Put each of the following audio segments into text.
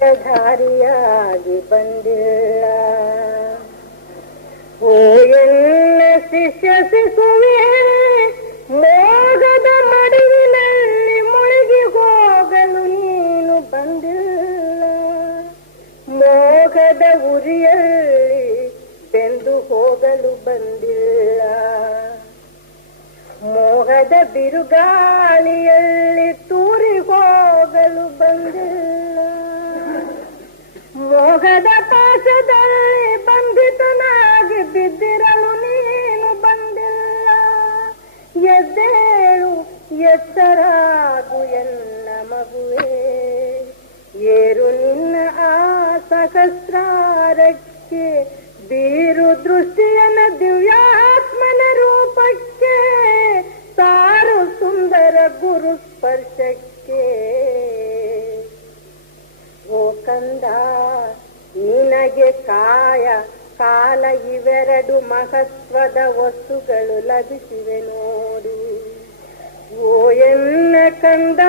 ಧಾರಿಯಾಗಿ ಬಂದಿಲ್ಲ. ಓ ಎನ್ನ ಶಿಷ್ಯ ಶಿಶುವೆ, ಮೋಗದ ಮಡುವಿನಲ್ಲಿ ಮುಳುಗಿ ಹೋಗಲು ನೀನು ಬಂದಿಲ್ಲ. ಮೋಗದ ಉರಿಯಲ್ಲಿ ಬೆಂದು ಹೋಗಲು ಬಂದಿಲ್ಲ. ಮೋಹದ ಬಿರುಗಾಳಿಯಲ್ಲಿ ತೂರಿ ಹೋಗಲು ಬಂದಿಲ್ಲ. ಮೋಹದ ಪಾಶದಲ್ಲಿ ಬಂಧಿತನಾಗಿ ಬಿದ್ದಿರಲು ನೀನು ಬಂದಿಲ್ಲ. ಎದ್ದೇಳು, ಎಚ್ಚರಾಗು ಎನ್ನ ಮಗುವೇ, ಏರು ನಿನ್ನ ಆ ಸಹಸ್ರಾರಕ್ಕೆ, ಬೀರು ದೃಷ್ಟಿಯನ್ನ ದಿವ್ಯಾತ್ಮನ ರೂಪಕ್ಕೆ, ಸಾರು ಸುಂದರ ಗುರು ಸ್ಪರ್ಶಕ್ಕೆ. ಓ ಕಂದ, ನಿನಗೆ ಕಾಯ ಕಾಲ ಇವೆರಡು ಮಹತ್ವದ ವಸ್ತುಗಳು ಲಭಿಸಿವೆ ನೋಡು. ಓ ಎನ್ನ ಕಂದ,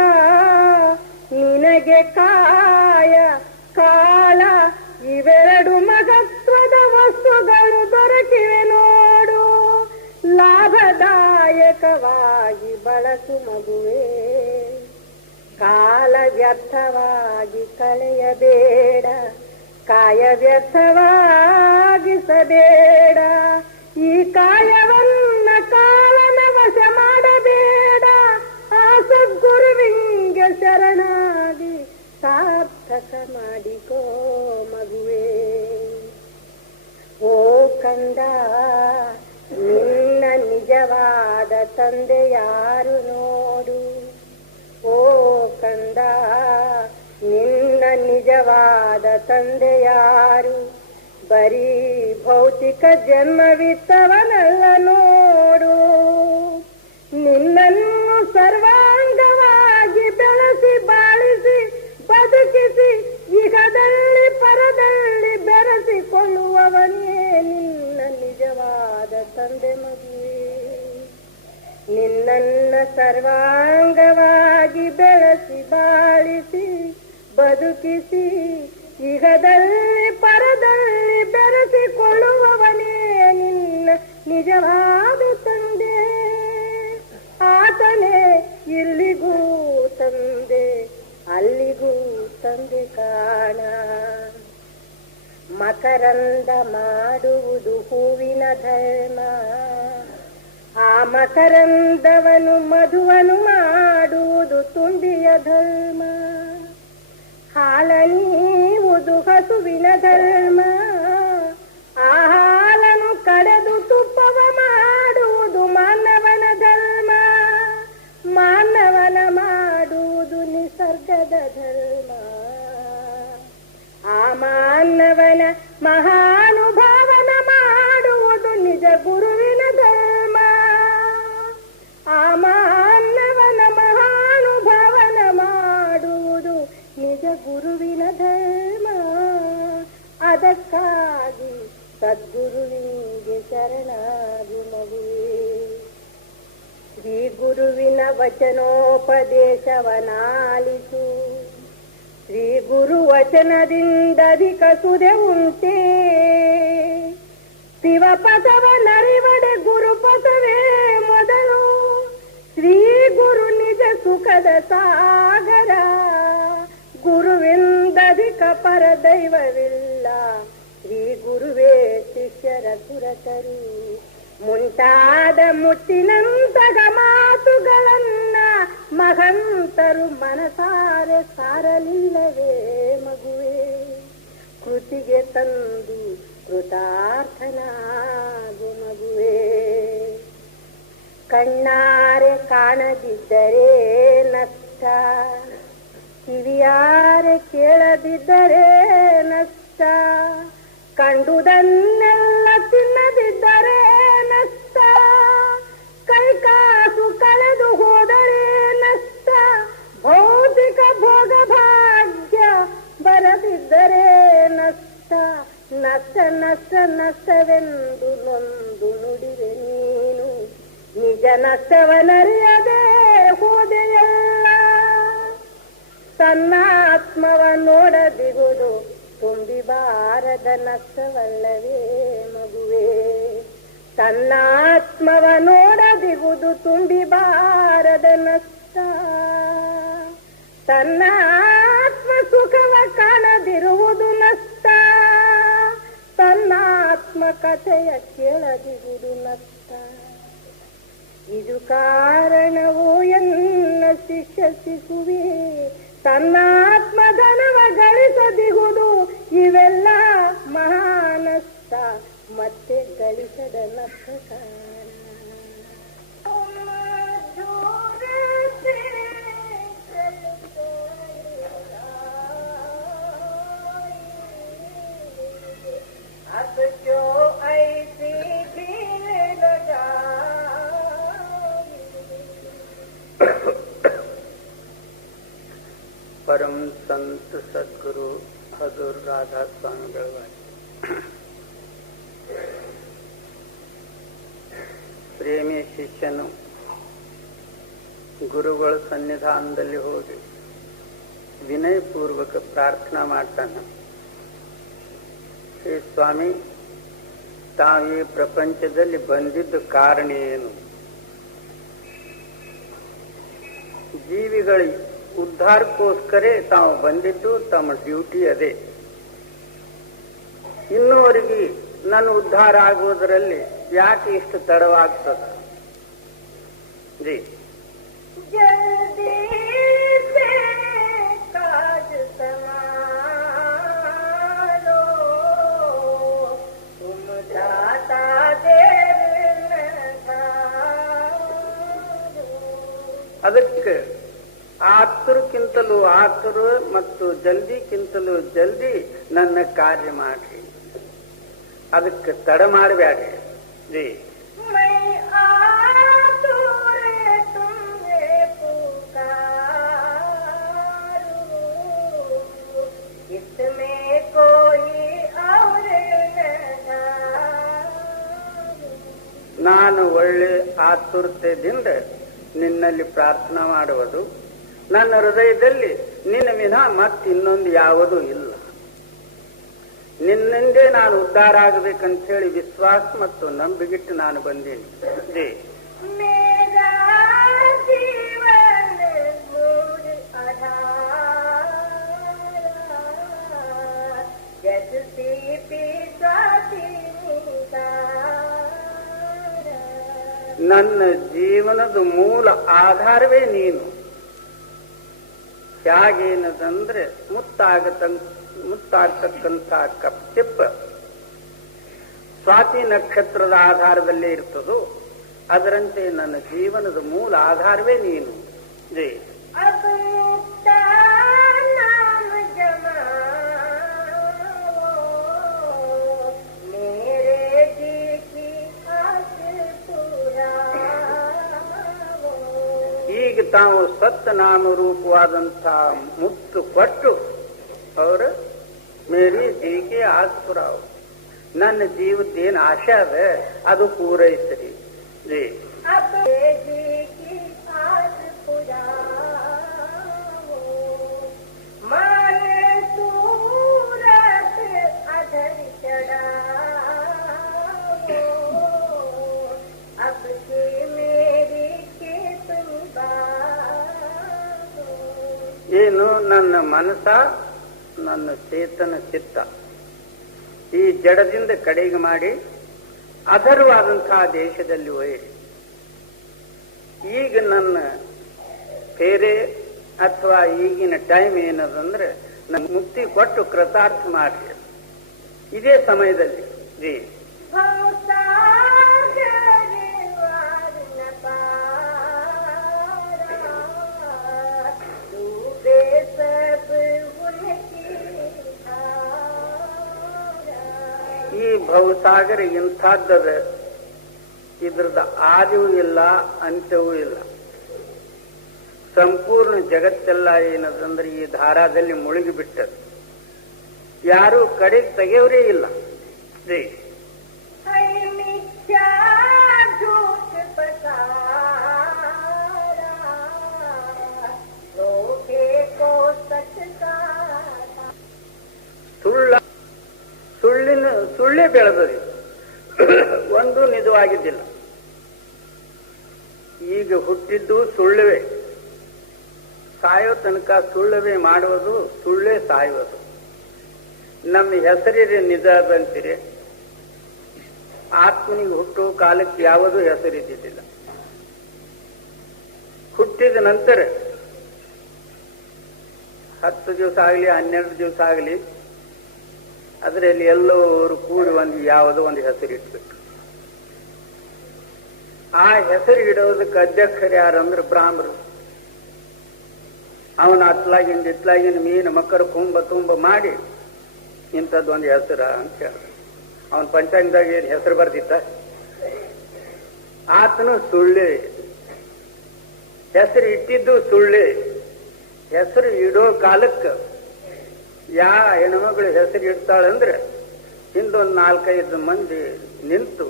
ನಿನಗೆ ಕಾಯ ಕಾಲ ಇವೆರಡು ಮಹತ್ವದ ವಸ್ತುಗಳು ದೊರಕಿವೆ ನೋಡು. ಲಾಭದಾಯಕವಾಗಿ ಬಳಸು ಮಗುವೇ, ಕಾಲ ವ್ಯರ್ಥವಾಗಿ ಕಳೆಯಬೇಡ, ಕಾಯ ವ್ಯರ್ಥವಾಗಿಸಬೇಡ. ಈ ಕಾಯವನ್ನ ಕಾಲನ ವಶ ಮಾಡಬೇಡ. ಆ ಸದ್ಗುರುವಿಂಗೆ ಶರಣಾಗಿ ಸಾರ್ಥಕ ಮಾಡಿಕೋ ಮಗುವೇ. ಓ ಕಂದ, ನಿನ್ನ ನಿಜವಾದ ತಂದೆ ಯಾರು ನೋಡು. ಓ ಕಂದ, ನಿನ್ನ ನಿಜವಾದ ತಂದೆ ಯಾರು. ಬರೀ ಭೌತಿಕ ಜನ್ಮವಿತ್ತವನಲ್ಲ ನೋಡು. ನಿನ್ನನ್ನು ಸರ್ವಾಂಗವಾಗಿ ಬೆಳೆಸಿ ಬಾಳಿಸಿ ಬದುಕಿಸಿ ಇಹದಲ್ಲಿ ಪರದಲ್ಲಿ ಬೆರೆಸಿಕೊಳ್ಳುವವನೇ ನಿನ್ನ ನಿಜವಾದ ತಂದೆ ಮಗುವೇ. ನಿನ್ನನ್ನ ಸರ್ವಾಂಗವಾಗಿ ಬೆಳೆಸಿ ಬಾಳಿಸಿ ಬದುಕಿಸಿ ಇಹದಲ್ಲಿ ಪರದಲ್ಲಿ ಬೆರೆಸಿಕೊಳ್ಳುವವನೇ ನಿನ್ನ ನಿಜವಾದ ತಂದೆ. ಆತನೇ ಇಲ್ಲಿಗೂ ತಂದೆ, ಅಲ್ಲಿಗೂ ತಂದೆ ಕಾಣ. ಮಕರಂದ ಮಾಡುವುದು ಹೂವಿನ ಧರ್ಮ, ಆ ಮಕರಂದವನು ಮಧುವನು ಮಾಡುವುದು ತುಂಬಿಯ ಧರ್ಮ. ಹಾಲನೀವುದು ಹಸುವಿನ ಧರ್ಮ, ಆ ಹಾಲನು ಕಡೆದು ತುಪ್ಪವ ಮಾಡುವುದು ಮಾನವನ ಧರ್ಮ. ಮಾನವನ ಮಾಡುವುದು ನಿಸರ್ಗದ ಧರ್ಮ. ಆ ಮಾನವನ ಮಹಾನುಭಾವನ ಮಾಡುವುದು ನಿಜ ಗುರುವಿನ ಧರ್ಮ. ಆ ಮಾನವನ ಮಹಾನುಭಾವನ ಮಾಡುವುದು ನಿಜ ಗುರುವಿನ ಧರ್ಮ. ಅದಕ್ಕಾಗಿ ಸದ್ಗುರುವಿಗೆ ಶರಣಾಗಿ ಮಗುವೇ. ಶ್ರೀ ಗುರುವಿನ ವಚನೋಪದೇಶವನಾಲಿಸು. ಶ್ರೀ ಗುರು ವಚನದಿಂದ ಅಧಿಕ ಸುದೆ ಉಂಟೆ. ಶಿವಪಥವನರಿವಡೆ ಗುರುಪಥವೇ ಮೊದಲು. ಶ್ರೀ ಗುರು ನಿಜ ಸುಖದ ಸಾಗರ. ಗುರುವಿಂದಧಿಕ ಪರ ದೈವವಿಲ್ಲ. ಶ್ರೀ ಗುರುವೇ ಶಿಷ್ಯರ ಸುರತರು. ಮುಂತಾದ ಮುತ್ತಿನಂತಗ ಮಾತುಗಳನ್ನ ಮಹಂತರು ಮನಸಾರೆ ಸಾರಲಿಲ್ಲವೇ ಮಗುವೇ. ಕೃತಿಗೆ ತಂದು ಕೃತಾರ್ಥನಾಗು ಮಗುವೇ. ಕಣ್ಣಾರೆ ಕಾಣದಿದ್ದರೆ ನಷ್ಟ, ಕಿವಿಯಾರೆ ಕೇಳದಿದ್ದರೆ ನಷ್ಟ, ಕಂಡುದನ್ನೆಲ್ಲ ತಿನ್ನದಿದ್ದರೆ ನಷ್ಟ, ಕೈಕಾಸು ಕಳೆದು ಹೋದರೆ ನಷ್ಟ, ಭೌತಿಕ ಭೋಗ ಭಾಗ್ಯ ಬರದಿದ್ದರೆ ನಷ್ಟ. ನಷ್ಟ ನಷ್ಟ ನಷ್ಟವೆಂದು ನೊಂದು ನುಡಿವೆ ನೀನು. ನಿಜ ನಷ್ಟವನರಿಯದೆ ಹೋದೆಯಲ್ಲ. ತನ್ನಾತ್ಮವ ನೋಡದಿಗೋ ನಷ್ಟವಲ್ಲವೇ ಮಗುವೆ? ತನ್ನಾತ್ಮವ ನೋಡದಿಗುವುದು ತುಂಬಿ ಬಾರದ ನಷ್ಟ, ತನ್ನ ಆತ್ಮ ಸುಖವ ಕಾಣದಿರುವುದು ನಷ್ಟ, ತನ್ನಾತ್ಮ ಕಥೆಯ ಕೇಳದಿರುವುದು ನಷ್ಟ. ಇದು ಕಾರಣವೋ ಎನ್ನ ಶಿಕ್ಷಿಸುವೆ, ತನ್ನಾತ್ಮಧನವ ಗಳಿಸದಿಗುವುದು ಇವೆಲ್ಲ ಮಹಾನಷ್ಟ, ಮತ್ತೆ ಗಳಿಸದ ನಷ್ಟ ಕಾರಣ. परम संत सद्गुरु हजूर राधा स्वामीಗಳ ಪ್ರೇಮಿ ಶಿಷ್ಯನು ಗುರುಗಳ ಸನ್ನಿಧಾನದಲ್ಲಿ ಹೋಗಿ ವಿನಯಪೂರ್ವಕ ಪ್ರಾರ್ಥನಾ ಮಾಡ್ತಾನೆ. ಹೇ ಸ್ವಾಮಿ, ತಾವು ಈ ಪ್ರಪಂಚದಲ್ಲಿ ಬಂದಿದ್ದ ಕಾರಣ ಏನು? ಜೀವಿಗಳ ಉದ್ಧಾರಕ್ಕೋಸ್ಕರ ತಾವು ಬಂದಿದ್ದು, ತಮ್ಮ ಡ್ಯೂಟಿ ಅದೇ. ಇನ್ನೂವರೆಗೆ ನನ್ನ ಉದ್ಧಾರ ಆಗುವುದರಲ್ಲಿ ಯಾಕೆ ಇಷ್ಟು ತಡವಾಗ್ತದೆ? ಜಿ ಜಲ್ದಿ ಸೇ ಕಾಜ್ ಸಂಭಾಲೋ, ತುಮ್ ಜಾತಾ ದೇರ್ ನ ಧಾರೋ. ಅದಕ್ಕೆ ಆತುರಕ್ಕಿಂತಲೂ ಆತುರ ಮತ್ತು ಜಲ್ದಿಕ್ಕಿಂತಲೂ ಜಲ್ದಿ ನನ್ನ ಕಾರ್ಯ ಮಾಡ್ರಿ, ಅದಕ್ಕೆ ತಡ ಮಾಡಬೇಡ್ರಿ. ಜಿ ಮೈ ಆತುರೆ ತುಮ್ಗೆ ಪುಕಾರು, ಇಸ್ಮೇ ಕೋಯಿ ಔರ್ ನಧಾರು. ನಾನು ಒಳ್ಳೆ ಆತುರತೆಯಿಂದ ನಿನ್ನಲ್ಲಿ ಪ್ರಾರ್ಥನಾ ಮಾಡುವುದು, ನನ್ನ ಹೃದಯದಲ್ಲಿ ನಿನ್ನ ವಿನಃ ಮತ್ತಿನ್ನೊಂದು ಯಾವುದೂ ಇಲ್ಲ. ನಿನ್ನಿಂದೇ ನಾನು ಉದ್ಧಾರ ಆಗಬೇಕಂತ ಹೇಳಿ ವಿಶ್ವಾಸ ಮತ್ತು ನಂಬಿಗಿಟ್ಟು ನಾನು ಬಂದೀನಿ. ಜಿ ಮೇರಾ ಜೀವನ ಮೂಲ ಆಧಾರ, ಜಗತಿ ಪಿತಾಸಿ ನಿಧಾರ. ನನ್ನ ಜೀವನದ ಮೂಲ ಆಧಾರವೇ ನೀನು. ಹೇಗೇನದಂದ್ರೆ ಮುತ್ತಾಗತಕ್ಕಂಥ ಕಪ್ಪಿಪ್ಪ ಸ್ವಾತಿ ನಕ್ಷತ್ರದ ಆಧಾರದಲ್ಲೇ ಇರ್ತದೋ ಅದರಂತೆ ನನ್ನ ಜೀವನದ ಮೂಲ ಆಧಾರವೇ ನೀನು. ಜೈ ಈಗ ತಾವು ಸತ್ನಾಮ ರೂಪವಾದಂಥ ಮುತ್ತು ಕೊಟ್ಟು ಅವರ ಮೇರಿ ಜೀಕೆ ಆಸ್ಪುರಾವ್, ನನ್ನ ಜೀವದ್ದೇನು ಆಶೆ ಅದ ಅದು ಪೂರೈಸ್ರಿ. ಜೀ ಏನು ನನ್ನ ಮನಸ್ಸ, ನನ್ನ ಚೇತನ ಚಿತ್ತ ಈ ಜಡದಿಂದ ಕಡೆಗೆ ಮಾಡಿ ಅಧರ್ವಾದಂತಹ ದೇಶದಲ್ಲಿ ಒಯ್ಯಿರಿ. ಈಗ ನನ್ನ ಬೇರೆ ಅಥವಾ ಈಗಿನ ಟೈಮ್ ಏನದಂದ್ರೆ ನನ್ನ ಮುಕ್ತಿ ಕೊಟ್ಟು ಕೃತಾರ್ಥ ಮಾಡ್ರಿ. ಇದೇ ಸಮಯದಲ್ಲಿ ಜೀ ಈ ಭವಸಾಗರ ಇಂಥದ್ದದ, ಇದ್ರದ ಆದಿಯೂ ಇಲ್ಲ ಅಂತ್ಯವೂ ಇಲ್ಲ. ಸಂಪೂರ್ಣ ಜಗತ್ತೆಲ್ಲ ಏನದಂದ್ರೆ ಈ ಧಾರಾದಲ್ಲಿ ಮುಳುಗಿ ಬಿಟ್ಟದು. ಯಾರೂ ಕಡೆಗೆ ತೆಗೆಯವರೇ ಇಲ್ಲ. ಜೈ ಮಾಡಿದ್ದಿಲ್ಲ. ಈಗ ಹುಟ್ಟಿದ್ದು ಸುಳ್ಳುವೆ, ಸಾಯೋ ತನಕ ಸುಳ್ಳವೇ ಮಾಡುವುದು, ಸುಳ್ಳೇ ಸಾಯುವುದು. ನಮ್ಮ ಹೆಸರಿದೆ ನಿಜ ಅಂತೀರಿ, ಆತ್ಮನಿಗೆ ಹುಟ್ಟುವ ಕಾಲಕ್ಕೆ ಯಾವುದೂ ಹೆಸರಿದ್ದಿದ್ದಿಲ್ಲ. ಹುಟ್ಟಿದ ನಂತರ 10 ದಿವಸ ಆಗಲಿ 12 ದಿವಸ ಆಗಲಿ ಅದರಲ್ಲಿ ಎಲ್ಲರೂ ಕೂಡಿ ಯಾವುದೋ ಒಂದು ಹೆಸರು ಇಟ್ಬಿಟ್ರು. ಆ ಹೆಸರು ಇಡೋದಕ್ಕೆ ಅಧ್ಯಕ್ಷರು ಯಾರಂದ್ರೆ ಬ್ರಾಹ್ಮಣರು. ಅವನ ಅತ್ಲಾಗಿಂದ ಇತ್ಲಾಗಿನ ಮೀನು ಮಕ್ಕಳು ತುಂಬ ಮಾಡಿ ಇಂಥದ್ದೊಂದು ಹೆಸರ ಅಂತ ಹೇಳ. ಅವನ ಪಂಚಾಂಗದಾಗ ಏನು ಹೆಸರು ಬರ್ದಿತ್ತ? ಆತನು ಸುಳ್ಳೆ, ಹೆಸರು ಇಟ್ಟಿದ್ದು ಸುಳ್ಳೆ. ಹೆಸರು ಇಡೋ ಕಾಲಕ್ಕೆ ಹೆಣ್ಮಗಳು ಹೆಸರು ಇಡ್ತಾಳಂದ್ರೆ ಹಿಂದೊಂದು 4-5 ಮಂದಿ ನಿಂತು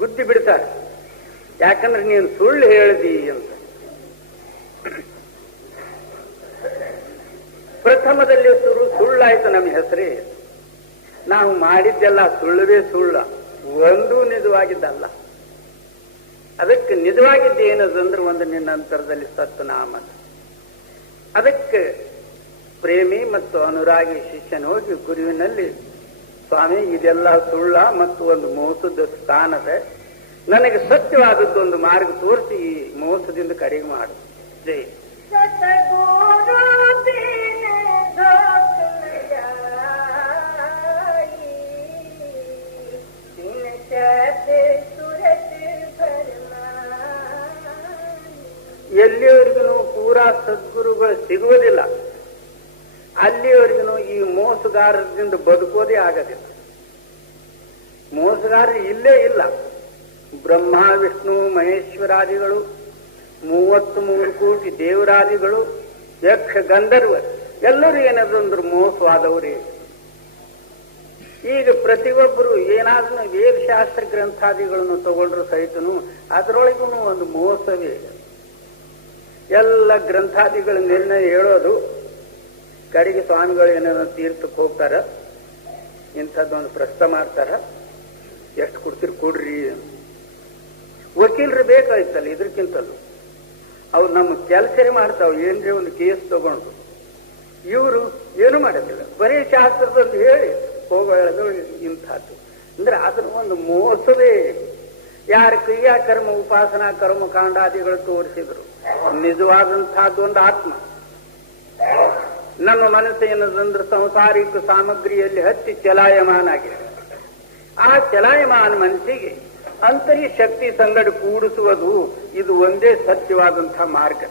ಗುದ್ದಿ ಬಿಡ್ತಾರೆ. ಯಾಕಂದ್ರೆ ನೀನು ಸುಳ್ಳು ಹೇಳ್ದಿ ಅಂತ. ಪ್ರಥಮದಲ್ಲಿ ಸುಳ್ಳಾಯ್ತು ನಮ್ಮ ಹೆಸರೇ. ನಾವು ಮಾಡಿದ್ದೆಲ್ಲ ಸುಳ್ಳುವೇ ಸುಳ್ಳ, ಒಂದೂ ನಿಜವಾಗಿದ್ದಲ್ಲ. ಅದಕ್ಕೆ ನಿಜವಾಗಿದ್ದು ಏನದಂದ್ರೆ ಒಂದು ನಿನ್ನ ಅಂತರದಲ್ಲಿ ಸತ್ನಾಮದ. ಅದಕ್ಕೆ ಪ್ರೇಮಿ ಮತ್ತು ಅನುರಾಗಿ ಶಿಷ್ಯನ ಹೋಗಿ ಗುರುವಿನಲ್ಲಿ, ಸ್ವಾಮಿ ಇದೆಲ್ಲ ಸುಳ್ಳ ಮತ್ತು ಒಂದು ಮೋಸದ ಸ್ಥಾನದ, ನನಗೆ ಸತ್ಯವಾದದ್ದೊಂದು ಮಾರ್ಗ ತೋರಿಸಿ ಈ ಮೋಸದಿಂದ ಕಡಿಮೆ ಮಾಡು. ಜೈ ಎಲ್ಲಿಯವರೆಗೂ ಪೂರಾ ಸದ್ಗುರುಗಳು ಸಿಗುವುದಿಲ್ಲ, ಅಲ್ಲಿಯವರೆಗೂ ಈ ಮೋಸಗಾರರಿಂದ ಬದುಕೋದೇ ಆಗೋದಿಲ್ಲ. ಮೋಸಗಾರರು ಇಲ್ಲೇ ಇಲ್ಲ. ಬ್ರಹ್ಮ ವಿಷ್ಣು ಮಹೇಶ್ವರಾದಿಗಳು, 33 ಕೋಟಿ ದೇವರಾದಿಗಳು, ಯಕ್ಷ ಗಂಧರ್ವ ಎಲ್ಲರೂ ಏನದಂದ್ರೆ ಮೋಸವಾದವರೇ. ಈಗ ಪ್ರತಿಯೊಬ್ಬರು ಏನಾದ್ರೂ ವೇದಶಾಸ್ತ್ರ ಗ್ರಂಥಾದಿಗಳನ್ನು ತಗೊಂಡ್ರು ಸಹಿತನು ಅದರೊಳಗೂ ಒಂದು ಮೋಸವೇ. ಎಲ್ಲ ಗ್ರಂಥಾದಿಗಳ ನಿರ್ಣಯ ಹೇಳೋದು, ಕಡೆಗೆ ಸ್ವಾಮಿಗಳು ಏನಾದ್ರು ತೀರ್ಥಕ್ಕೆ ಹೋಗ್ತಾರ, ಇಂಥದ್ದೊಂದು ಪ್ರಶ್ನೆ ಮಾಡ್ತಾರ, ಎಷ್ಟು ಕೊಡ್ತೀರಿ ಕೊಡ್ರಿ. ವಕೀಲರು ಬೇಕಾಯ್ತಲ್ಲ ಇದಕ್ಕಿಂತಲೂ. ಅವ್ರು ನಮ್ಮ ಕೆಲಸನೇ ಮಾಡ್ತಾವ, ಏನ್ರಿ ಒಂದು ಕೇಸ್ ತಗೊಂಡು. ಇವರು ಏನು ಮಾಡೋದಿಲ್ಲ, ಬರೀ ಶಾಸ್ತ್ರದಲ್ಲಿ ಹೇಳಿ ಹೋಗೋ ಹೇಳೋದು ಇಂಥದ್ದು. ಅಂದ್ರೆ ಅದನ್ನು ಒಂದು ಮೋಸವೇ. ಯಾರ ಕ್ರಿಯಾ ಕರ್ಮ ಉಪಾಸನಾ ಕರ್ಮ ಕಾಂಡಾದಿಗಳು ತೋರಿಸಿದ್ರು, ನಿಜವಾದಂತಹದ್ದು ಒಂದು ಆತ್ಮ. ನಮ್ಮ ಮನಸ್ಸು ಏನದಂದ್ರೆ ಸಂಸಾರಿಕ ಸಾಮಗ್ರಿಯಲ್ಲಿ ಹತ್ತಿ ಚಲಾಯಮಾನ ಆಗಿದೆ. ಆ ಚಲಾಯಮಾನ ಮನಸ್ಸಿಗೆ ಅಂತರಿ ಶಕ್ತಿ ಸಂಗಡ ಕೂಡಿಸುವುದು ಇದು ಒಂದೇ ಸತ್ಯವಾದಂತಹ ಮಾರ್ಗ.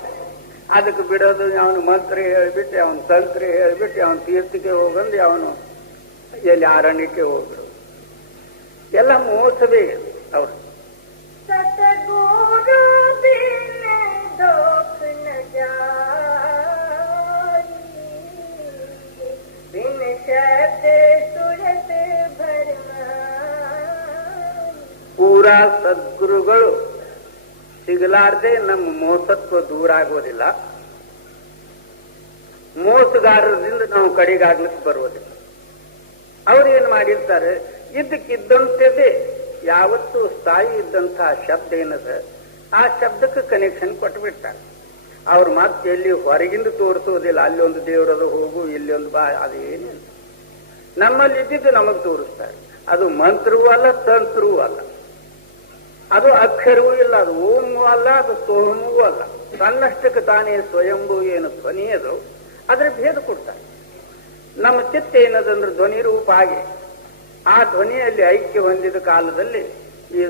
ಅದಕ್ಕೆ ಬಿಡೋದು ಅವನು ಮಂತ್ರ ಹೇಳಿಬಿಟ್ಟು, ಅವನು ತಂತ್ರ ಹೇಳಿಬಿಟ್ಟು, ಅವನು ತೀರ್ಥಕ್ಕೆ ಹೋಗಂದು, ಅವನು ಎಲ್ಲಿ ಅರಣ್ಯಕ್ಕೆ ಹೋಗ್ರು, ಎಲ್ಲ ಮೋಸವೇ ಅವರು. ಪೂರಾ ಸದ್ಗುರುಗಳು ಸಿಗಲಾರ್ದೆ ನಮ್ಮ ಮೋಸತ್ವ ದೂರ ಆಗೋದಿಲ್ಲ. ಮೋಸಗಾರರಿಂದ ನಾವು ಕಡೆಗಾಗ್ಲಿಕ್ಕೆ ಬರೋದಿಲ್ಲ. ಅವ್ರೇನ್ ಮಾಡಿರ್ತಾರೆ, ಇದ್ದಕ್ಕಿದ್ದಂತೆದೇ ಯಾವತ್ತೂ ಸ್ಥಾಯಿ ಇದ್ದಂತಹ ಶಬ್ದ ಏನದ ಆ ಶಬ್ದಕ್ಕೆ ಕನೆಕ್ಷನ್ ಕೊಟ್ಟುಬಿಡ್ತಾರೆ. ಅವ್ರು ಮತ್ತೆ ಎಲ್ಲಿ ಹೊರಗಿಂದ ತೋರಿಸೋದಿಲ್ಲ, ಅಲ್ಲಿ ಒಂದು ದೇವರದ ಹೋಗು, ಇಲ್ಲಿ ಒಂದು ಬಾ, ಅದೇನಿಲ್ಲ. ನಮ್ಮಲ್ಲಿ ಇದ್ದಿದ್ದು ನಮಗೆ ತೋರಿಸ್ತಾರೆ. ಅದು ಮಂತ್ರವೂ ಅಲ್ಲ, ತಂತ್ರವೂ ಅಲ್ಲ, ಅದು ಅಕ್ಷರವೂ ಇಲ್ಲ, ಅದು ಓಮೂ ಅಲ್ಲ, ಅದು ಸೋಮವೂ ಅಲ್ಲ. ತನ್ನಷ್ಟಕ್ಕೆ ತಾನೇ ಸ್ವಯಂಭೂ ಏನು ಧ್ವನಿಯದು ಅದ್ರ ಭೇದ ಕೊಡ್ತಾರೆ. ನಮ್ಮ ಚಿತ್ತ ಏನದಂದ್ರೆ ಧ್ವನಿ ರೂಪ ಆಗಿ ಆ ಧ್ವನಿಯಲ್ಲಿ ಐಕ್ಯ ಹೊಂದಿದ ಕಾಲದಲ್ಲಿ ಈ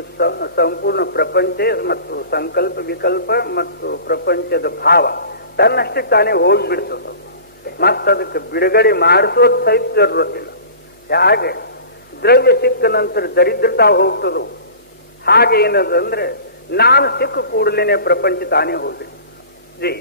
ಸಂಪೂರ್ಣ ಪ್ರಪಂಚ ಮತ್ತು ಸಂಕಲ್ಪ ವಿಕಲ್ಪ ಮತ್ತು ಪ್ರಪಂಚದ ಭಾವ ತನ್ನಷ್ಟಕ್ಕೆ ತಾನೇ ಹೋಗಿಬಿಡ್ತದ. ಮತ್ತದಕ್ಕೆ ಬಿಡುಗಡೆ ಮಾಡಿಸೋದು ಸಹಿತ ಜರುರತ್ತಿಲ್ಲ. ಹಾಗೆ ದ್ರವ್ಯ ಸಿಕ್ಕ ನಂತರ ದರಿದ್ರತಾ ಹೋಗ್ತದೋ ಹಾಗೆ ಏನದಂದ್ರೆ ನಾನು ಸಿಕ್ಕ ಕೂಡಲೇನೆ ಪ್ರಪಂಚ ತಾನೇ ಹೋಗಿ. ಜಿ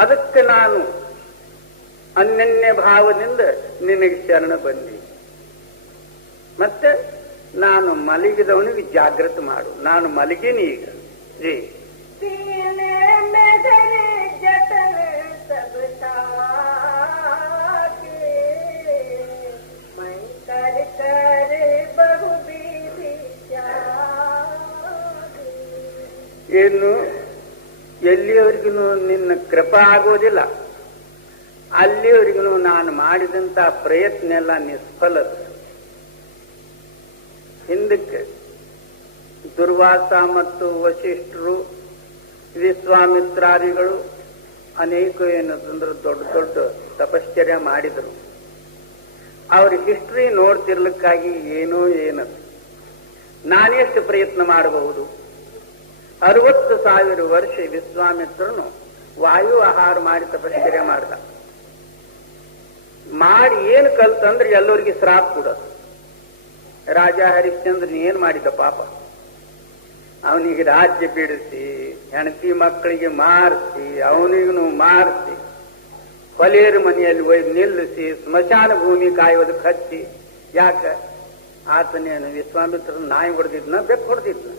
ಅದಕ್ಕೆ ನಾನು ಅನನ್ಯ ಭಾವದಿಂದ ನಿನಗೆ ಶರಣ ಬಂದಿ. ಮತ್ತೆ ನಾನು ಮಲಗಿದವನಿಗೆ ಜಾಗೃತ ಮಾಡು. ನಾನು ಮಲಗಿನಿ ಈಗ. ಜಿ सीने में धरे जतन सब साके, मैं कर कर बहुविधि त्यागे. ಏನು ಎಲ್ಲಿಯವರೆಗೂ ನಿನ್ನ ಕೃಪಾ ಆಗೋದಿಲ್ಲ, ಅಲ್ಲಿಯವರೆಗೂ ನಾನು ಮಾಡಿದಂತ ಪ್ರಯತ್ನ ಎಲ್ಲ ನಿಷ್ಫಲ. ಹಿಂದಕ್ಕೆ ದುರ್ವಾಸ ಮತ್ತು ವಶಿಷ್ಠರು, ವಿಶ್ವಾಮಿತ್ರಾದಿಗಳು ಅನೇಕ ಏನಂದ್ರೆ ದೊಡ್ಡ ದೊಡ್ಡ ತಪಶ್ಚರ್ಯ ಮಾಡಿದರು. ಅವ್ರ ಹಿಸ್ಟ್ರಿ ನೋಡ್ತಿರ್ಲಿಕ್ಕಾಗಿ ಏನೋ ಏನದು ನಾನೆಷ್ಟು ಪ್ರಯತ್ನ ಮಾಡಬಹುದು. 60,000 ವರ್ಷ ವಿಶ್ವಾಮಿತ್ರನು ವಾಯು ಆಹಾರ ಮಾಡಿ ತಪಶ್ಚರ್ಯ ಮಾಡ್ದ. ಮಾಡಿ ಏನು ಕಲ್ತಂದ್ರೆ ಎಲ್ಲರಿಗೆ ಶ್ರಾಪ್ ಕೊಡೋದು. ರಾಜ ಹರಿಶ್ಚಂದ್ರನ್ ಏನ್ ಮಾಡಿದ ಪಾಪ, ಅವನಿಗೆ ರಾಜ್ಯ ಬಿಡಿಸಿ ಹೆಂಡತಿ ಮಕ್ಕಳಿಗೆ ಮಾರಿಸಿ ಅವನಿಗೂ ಮಾರಿಸಿ ಕೊಲೆಯರ ಮನೆಯಲ್ಲಿ ಒಯ್ದು ನಿಲ್ಲಿಸಿ ಸ್ಮಶಾನ ಭೂಮಿ ಕಾಯೋದಕ್ಕೆ ಹಚ್ಚಿ. ಯಾಕ ಆತನೇನು ವಿಶ್ವಾಮಿತ್ರನ ನಾಯಿ ಹೊಡೆದಿದ್ನ ಬೆಕ್ಕು ಹೊಡೆದಿದ್ನ?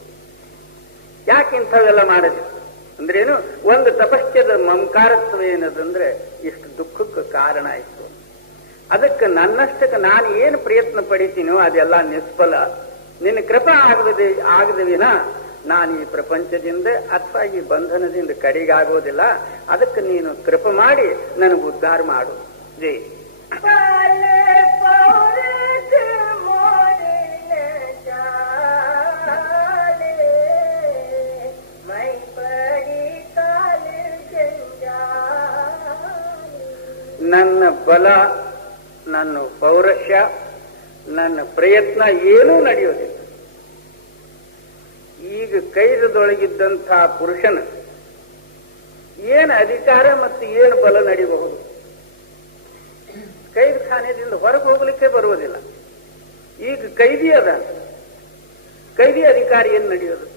ಯಾಕೆ ಇಂಥವೆಲ್ಲ ಮಾಡೋದಿತ್ತು ಅಂದ್ರೇನು? ಒಂದು ತಪಶ್ಚರ್ಯದ ಮಮಕಾರತ್ವ ಏನದಂದ್ರೆ ಇಷ್ಟು ದುಃಖಕ್ಕೆ ಕಾರಣ ಆಯ್ತು. ಅದಕ್ಕೆ ನನ್ನಷ್ಟಕ್ಕೆ ನಾನು ಏನು ಪ್ರಯತ್ನ ಪಡಿತೀನೋ ಅದೆಲ್ಲ ನಿಷ್ಫಲ. ನಿನ್ನ ಕೃಪಾ ಆಗದವಿನ ನಾನು ಈ ಪ್ರಪಂಚದಿಂದ ಅಥವಾ ಈ ಬಂಧನದಿಂದ ಕಡೆಗಾಗೋದಿಲ್ಲ. ಅದಕ್ಕೆ ನೀನು ಕೃಪೆ ಮಾಡಿ ನನಗೆ ಉದ್ಧಾರ ಮಾಡು. ಜೈ पल पौरख मोरे न जाले, मैं पड़ी काल जंजाले. ನನ್ನ ಬಲ, ನನ್ನ ಪೌರುಷ, ನನ್ನ ಪ್ರಯತ್ನ ಏನೂ ನಡೆಯೋದಿಲ್ಲ. ಈಗ ಕೈದೊಳಗಿದ್ದಂತಹ ಪುರುಷನ ಏನು ಅಧಿಕಾರ ಮತ್ತು ಏನು ಬಲ ನಡಿಬಹುದು? ಕೈದ ಖಾನೆದಿಂದ ಹೊರಗೆ ಹೋಗ್ಲಿಕ್ಕೆ ಬರುವುದಿಲ್ಲ. ಈಗ ಕೈದಿ ಅದ, ಕೈದಿ ಅಧಿಕಾರ ಏನು ನಡೆಯೋದು?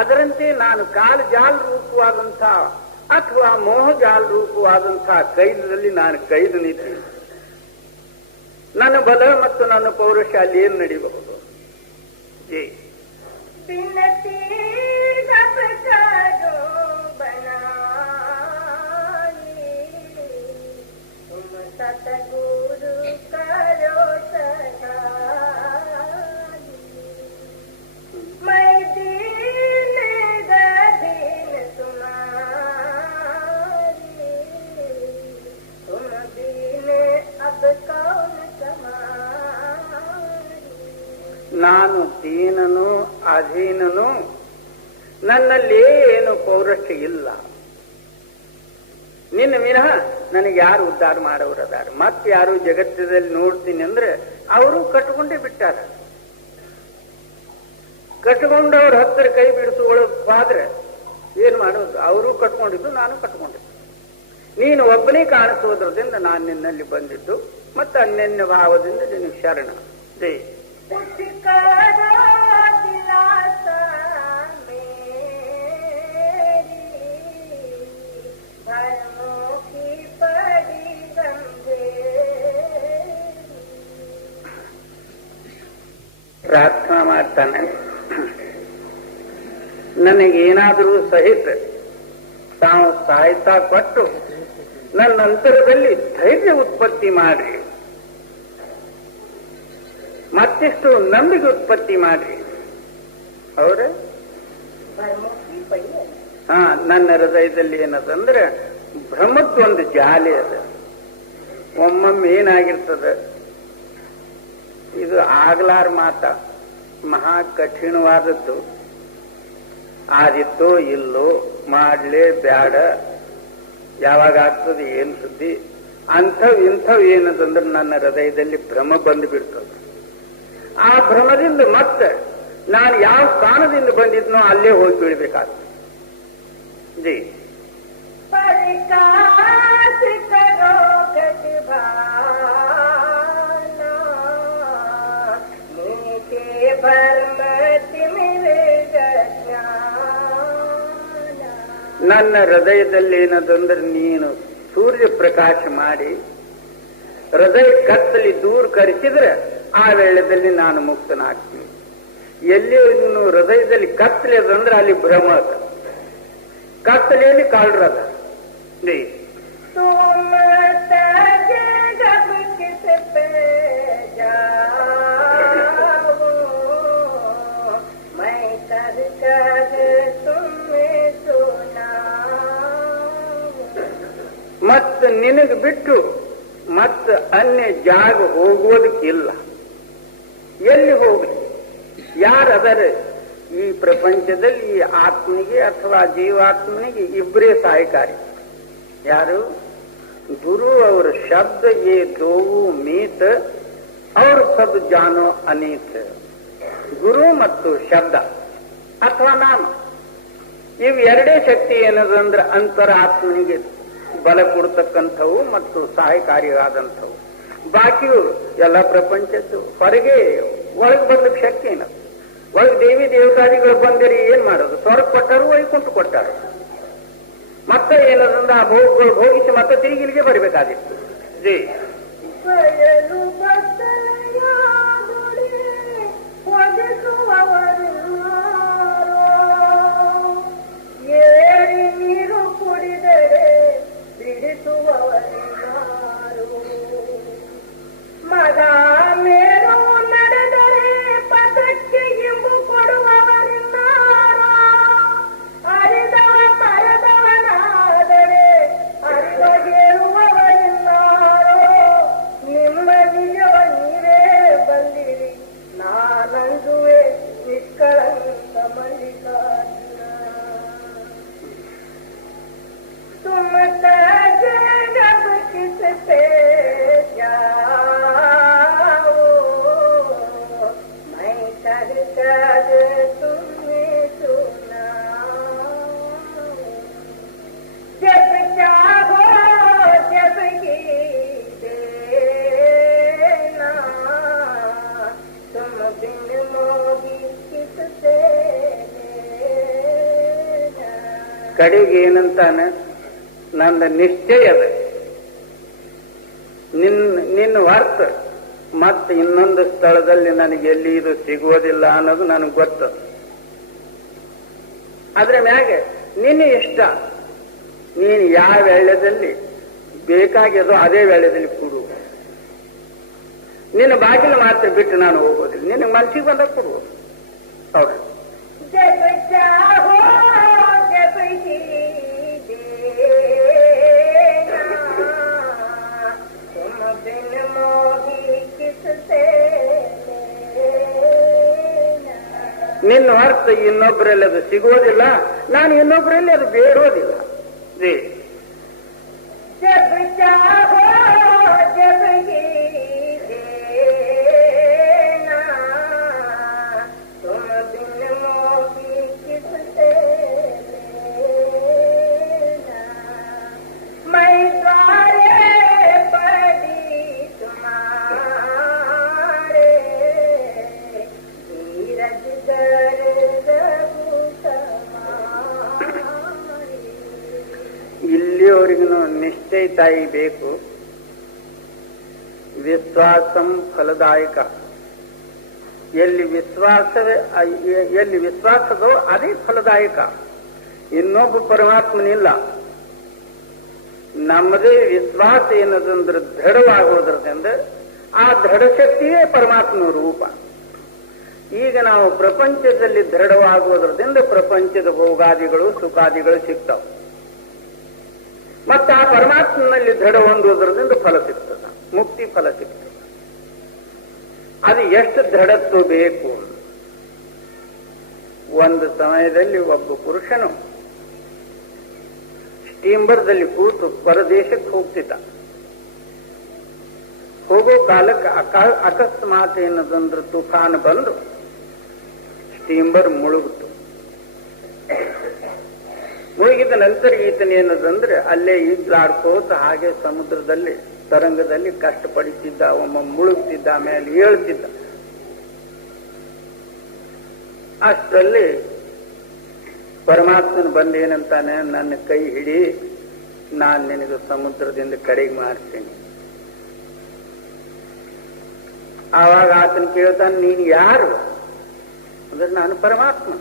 ಅದರಂತೆ ನಾನು ಕಾಲಜಾಲ ರೂಪವಾದಂತಹ ಅಥವಾ ಮೋಹಜಾಲ ರೂಪವಾದಂತಹ ಕೈದದಲ್ಲಿ ನಾನು ಕೈದು ನಿಂತೀನಿ. ನನ್ನ ಬಲ ಮತ್ತು ನನ್ನ ಪೌರುಷ ಅಲ್ಲಿ ಏನು ನಡೀಬಹುದು? ಜೈ बिनती जप करो बनानी, तुम सतगुरु करो सहानी. मैं दीन गधीन तुम्हारी, तुम दीन अब कौन समारी. ನಾನು ದೀನನು ಅಧೀನನು, ನನ್ನಲ್ಲಿ ಏನು ಪೌರುಷ ಇಲ್ಲ. ನಿನ್ನ ವಿನಃ ನನಗೆ ಯಾರು ಉದ್ಧಾರ ಮಾಡೋರದಾರ? ಮತ್ತೆ ಯಾರು ಜಗತ್ತದಲ್ಲಿ ನೋಡ್ತೀನಿ ಅಂದ್ರೆ ಅವರು ಕಟ್ಕೊಂಡೇ ಬಿಟ್ಟಾರ. ಕಟ್ಕೊಂಡವ್ರ ಹತ್ತಿರ ಕೈ ಬಿಡಿಸುವಳಾದ್ರೆ ಏನ್ ಮಾಡೋದು? ಅವರು ಕಟ್ಕೊಂಡಿದ್ದು, ನಾನು ಕಟ್ಕೊಂಡಿದ್ದು. ನೀನು ಒಬ್ಬನೇ ಕಾಣಿಸುವುದರಿಂದ ನಾನು ನಿನ್ನಲ್ಲಿ ಬಂದಿದ್ದು ಮತ್ತೆ ಅನ್ಯನ್ಯ ಭಾವದಿಂದ ನಿನಗೆ ಶರಣ. ಜೈ कुछ करो दिलासा मेरी, धर्मों की पड़ी गंभीरी. ಪ್ರಾರ್ಥನಾ ಮಾಡ್ತಾನೆ, ನನಗೇನಾದರೂ ಸಹಿತ ತಾವು ಸಹಾಯತಾ ಕೊಟ್ಟು ನನ್ನ ಅಂತರದಲ್ಲಿ ಧೈರ್ಯ ಉತ್ಪತ್ತಿ ಮಾಡ್ರಿ, ಮತ್ತಿಷ್ಟು ನಂಬಿಕೆ ಉತ್ಪತ್ತಿ ಮಾಡ್ರಿ. ಅವ್ರ धर्मों की पड़ी है. ನನ್ನ ಹೃದಯದಲ್ಲಿ ಏನದಂದ್ರೆ ಭ್ರಮದ್ದೊಂದು ಜಾಲಿ ಅದ. ಒಮ್ಮೊಮ್ಮೆ ಏನಾಗಿರ್ತದ, ಇದು ಆಗ್ಲಾರ ಮಾತ, ಮಹಾ ಕಠಿಣವಾದದ್ದು. ಆದಿತ್ತೋ ಇಲ್ಲೋ, ಮಾಡ್ಲೇ ಬ್ಯಾಡ, ಯಾವಾಗ ಆಗ್ತದೆ ಏನ್ ಸುದ್ದಿ, ಇಂಥವ್ ಏನದಂದ್ರೆ ನನ್ನ ಹೃದಯದಲ್ಲಿ ಭ್ರಮ ಬಂದು ಬಿಡ್ತದೆ. ಆ ಭ್ರಮದಿಂದ ಮತ್ತೆ ನಾನು ಯಾವ ಸ್ಥಾನದಿಂದ ಬಂದಿದ್ನೋ ಅಲ್ಲೇ ಹೋಗಿ ಬೀಳ್ಬೇಕಾಗ್ತದೆ. ಜಿ प्रकाश करो गजभाना, नीचे भर्म तिमिरे ज्ञाನ. ನನ್ನ ಹೃದಯದಲ್ಲಿ ಏನದಂದ್ರೆ ನೀನು ಸೂರ್ಯ ಪ್ರಕಾಶ ಮಾಡಿ ಹೃದಯ ಕತ್ತಲಿ ದೂರ ಕರೆಸಿದ್ರೆ ಆ ವೇಳೆಯಲ್ಲಿ ನಾನು ಮುಕ್ತನಾಗ್ತೀನಿ. ಎಲ್ಲಿ ಇನ್ನು ಹೃದಯದಲ್ಲಿ ಕತ್ತಲೆ ಅದಂದ್ರೆ ಅಲ್ಲಿ ಭ್ರಮ ಅದ, ಕತ್ತಲೆಯಲ್ಲಿ ಕಾಳ್ರದ. तुम तजे जब किस पे जाओ मैं कर कर तुम्हें सुनाऊं. ಮತ್ತ ನಿನಗೆ ಬಿಟ್ಟು ಮತ್ತ ಅನ್ಯ ಜಾಗ ಹೋಗೋದಕ್ಕಿಲ್ಲ. ಎಲ್ಲಿ ಹೋಗ್ಲಿ? ಯಾರದರ ಈ ಪ್ರಪಂಚದಲ್ಲಿ ಈ ಆತ್ಮನಿಗೆ ಅಥವಾ ಜೀವಾತ್ಮನಿಗೆ ಇಬ್ಬರೇ ಸಹಾಯಕಾರಿ. ಯಾರು? ಗುರು ಅವರ ಶಬ್ದ ಯೇ ದೋವು ಮೀತ ಅವ್ರ ಸಬ್ ಜಾನೋ ಅನೀತ. ಗುರು ಮತ್ತು ಶಬ್ದ ಅಥವಾ ನಾಮ, ಇವು ಎರಡೇ ಶಕ್ತಿ ಏನದಂದ್ರೆ ಅಂತರಾತ್ಮನಿಗೆ ಬಲ ಕೊಡ್ತಕ್ಕಂಥವು ಮತ್ತು ಸಹಾಯಕಾರಿಯಾದಂಥವು. ಬಾಕಿಯು ಎಲ್ಲ ಪ್ರಪಂಚದ್ದು ಹೊರಗೆ ಒಳಗೆ ಬರ್ಲಿಕ್ಕೆ ಶಕ್ತಿ ಏನದು? ಒಳಗೆ ದೇವಿ ದೇವತಾದಿಗಳು ಬಂದಿರಿ ಏನ್ ಮಾಡೋದು? ಸ್ವರ್ಗ ಕೊಟ್ಟರು, ವೈಕುಂಠ ಕೊಟ್ಟರು. ಮತ್ತೆ ಏನದಂದ್ರೆ ಆ ಭೋಗಗಳು ಭೋಗಿಸಿ ಮತ್ತೆ ತಿರುಗಿ ಇಲ್ಲಿಗೆ ಬರಬೇಕಾದಿತ್ತು. ಜೈ ಬಯಲು ಬತ್ತಲೆಯಾದುಡಿ ಒದಿಸುವವರಿಲ್ಲಾರೋ, ಏರಿ ನೀರು ಕುಡಿದರೆ ಬಿಡಿಸುವವರಿಲ್ಲಾರೋ, ಮದ ಮೇರು ನಡೆದರೆ ಪದಕ್ಕೆ ಇಂಬು ಕೊಡುವವರಿಲ್ಲಾರೋ, ಅರಿದವ ಮರದವನಾದರೆ ಅರಿವ ಹೇಳುವವರಿಲ್ಲಾರೋ, ನಿಮ್ಮ ನಿಜವ ನೀವೇ ಬಂದಿರಿ ನಾನಂದುವೆ ನಿಷ್ಕಳಂಕ ಮಲ್ಲಿಕಾರ್ಜುನ. ತುಮ ತಜೆ ಜಬ ಕಿಸ್ ಪೇ ಜಾओ मैं कर कर तुम्हें सुनाऊं. जब चाहो जब ही देना तुम बिन मोही किससे लेना. ಕಡೆಗೆ ಏನಂತಾನೆ? ನನ್ನ ನಿಶ್ಚಯ ಅದ, ನಿನ್ನ ಅರ್ಥ ಮತ್ತೆ ಇನ್ನೊಂದು ಸ್ಥಳದಲ್ಲಿ ನನಗೆ ಎಲ್ಲಿ ಇದು ಸಿಗುವುದಿಲ್ಲ ಅನ್ನೋದು ನನಗೆ ಗೊತ್ತು. ಅದ್ರ ಮ್ಯಾಗೆ ನಿನ್ನ ಇಷ್ಟ, ನೀನು ಯಾವ ವೇಳೆಯಲ್ಲಿ ಬೇಕಾಗ್ಯದೋ ಅದೇ ವೇಳೆಯಲ್ಲಿ ಕೊಡು. ನಿನ್ನ ಬಾಗಿಲು ಮಾತ್ರ ಬಿಟ್ಟು ನಾನು ಹೋಗೋದಿಲ್ಲ, ನಿನಗೆ ಮನಸ್ಸಿಗೆ ಬಂದಾಗ ಕೊಡುವುದು. ಹೌದು. जब चाहो जब ही देना तुम बिन मोही किससे लेना. ನಿನ್ನ ಅರ್ಥ ಇನ್ನೊಬ್ಬರಲ್ಲಿ ಅದು ಸಿಗೋದಿಲ್ಲ, ನಾನು ಇನ್ನೊಬ್ಬರಲ್ಲಿ ಅದು ಬೇಡೋದಿಲ್ಲ. ಜೈ जब चाहो जब ही देना तुम बिन मोही किससे लेना. मैं द्वारे पड़ी तुम्हारे धीरज कर रघु समारे. ಇಲ್ಲಿಯವರೆಗೂ ನಿಶ್ಚಯ ತಾಯಿ ಬೇಕು. ವಿಶ್ವಾಸಂ ಫಲದಾಯಕ. ಎಲ್ಲಿ ವಿಶ್ವಾಸದೋ ಅದೇ ಫಲದಾಯಕ. ಇನ್ನೊಬ್ಬ ಪರಮಾತ್ಮನಿಲ್ಲ. ನಮ್ಮದೇ ವಿಶ್ವಾಸ ಏನದಂದ್ರೆ ದೃಢವಾಗೋದ್ರದಿಂದ ಆ ದೃಢ ಶಕ್ತಿಯೇ ಪರಮಾತ್ಮನ ರೂಪ. ಈಗ ನಾವು ಪ್ರಪಂಚದಲ್ಲಿ ದೃಢವಾಗೋದ್ರದಿಂದ ಪ್ರಪಂಚದ ಭೋಗಾದಿಗಳು ಸುಖಾದಿಗಳು ಸಿಗ್ತಾವ. ಮತ್ತೆ ಆ ಪರಮಾತ್ಮನಲ್ಲಿ ದೃಢ ಹೊಂದುವುದರಿಂದ ಫಲ ಸಿಗ್ತದ, ಮುಕ್ತಿ ಫಲ ಸಿಗ್ತದೆ. ಅದು ಎಷ್ಟು ದೃಢತ್ವ ಬೇಕು? ಒಂದು ಸಮಯದಲ್ಲಿ ಒಬ್ಬ ಪುರುಷನು ಸ್ಟೀಮರ್ದಲ್ಲಿ ಕೂತು ಪರದೇಶಕ್ಕೆ ಹೋಗ್ತಿದ್ದ. ಹೋಗೋ ಕಾಲಕ್ಕೆ ಅಕಸ್ಮಾತ್ ಏನದಂದ್ರೆ ತುಫಾನ್ ಬಂದು ಸ್ಟೀಮರ್ ಮುಳುಗಿತು. ಮುಳುಗಿದ ನಂತರ ಈತನೇನದಂದ್ರೆ ಅಲ್ಲೇ ಈಜಾಡ್ಕೋತ ಹಾಗೆ ಸಮುದ್ರದಲ್ಲಿ ತರಂಗದಲ್ಲಿ ಕಷ್ಟಪಡಿಸಿದ್ದ. ಒಮ್ಮ ಮುಳುಗ್ತಿದ್ದ, ಆಮೇಲೆ ಏಳ್ತಿದ್ದ. ಅಷ್ಟರಲ್ಲಿ ಪರಮಾತ್ಮನ ಬಂದೇನಂತಾನೆ, ನನ್ನ ಕೈ ಹಿಡಿ, ನಾನು ನಿನಗೆ ಸಮುದ್ರದಿಂದ ಕಡೆಗೆ ಮಾಡ್ತೀನಿ. ಆವಾಗ ಆತನ ಕೇಳ್ತಾನೆ, ನೀನು ಯಾರು ಅಂದ್ರೆ ನಾನು ಪರಮಾತ್ಮ.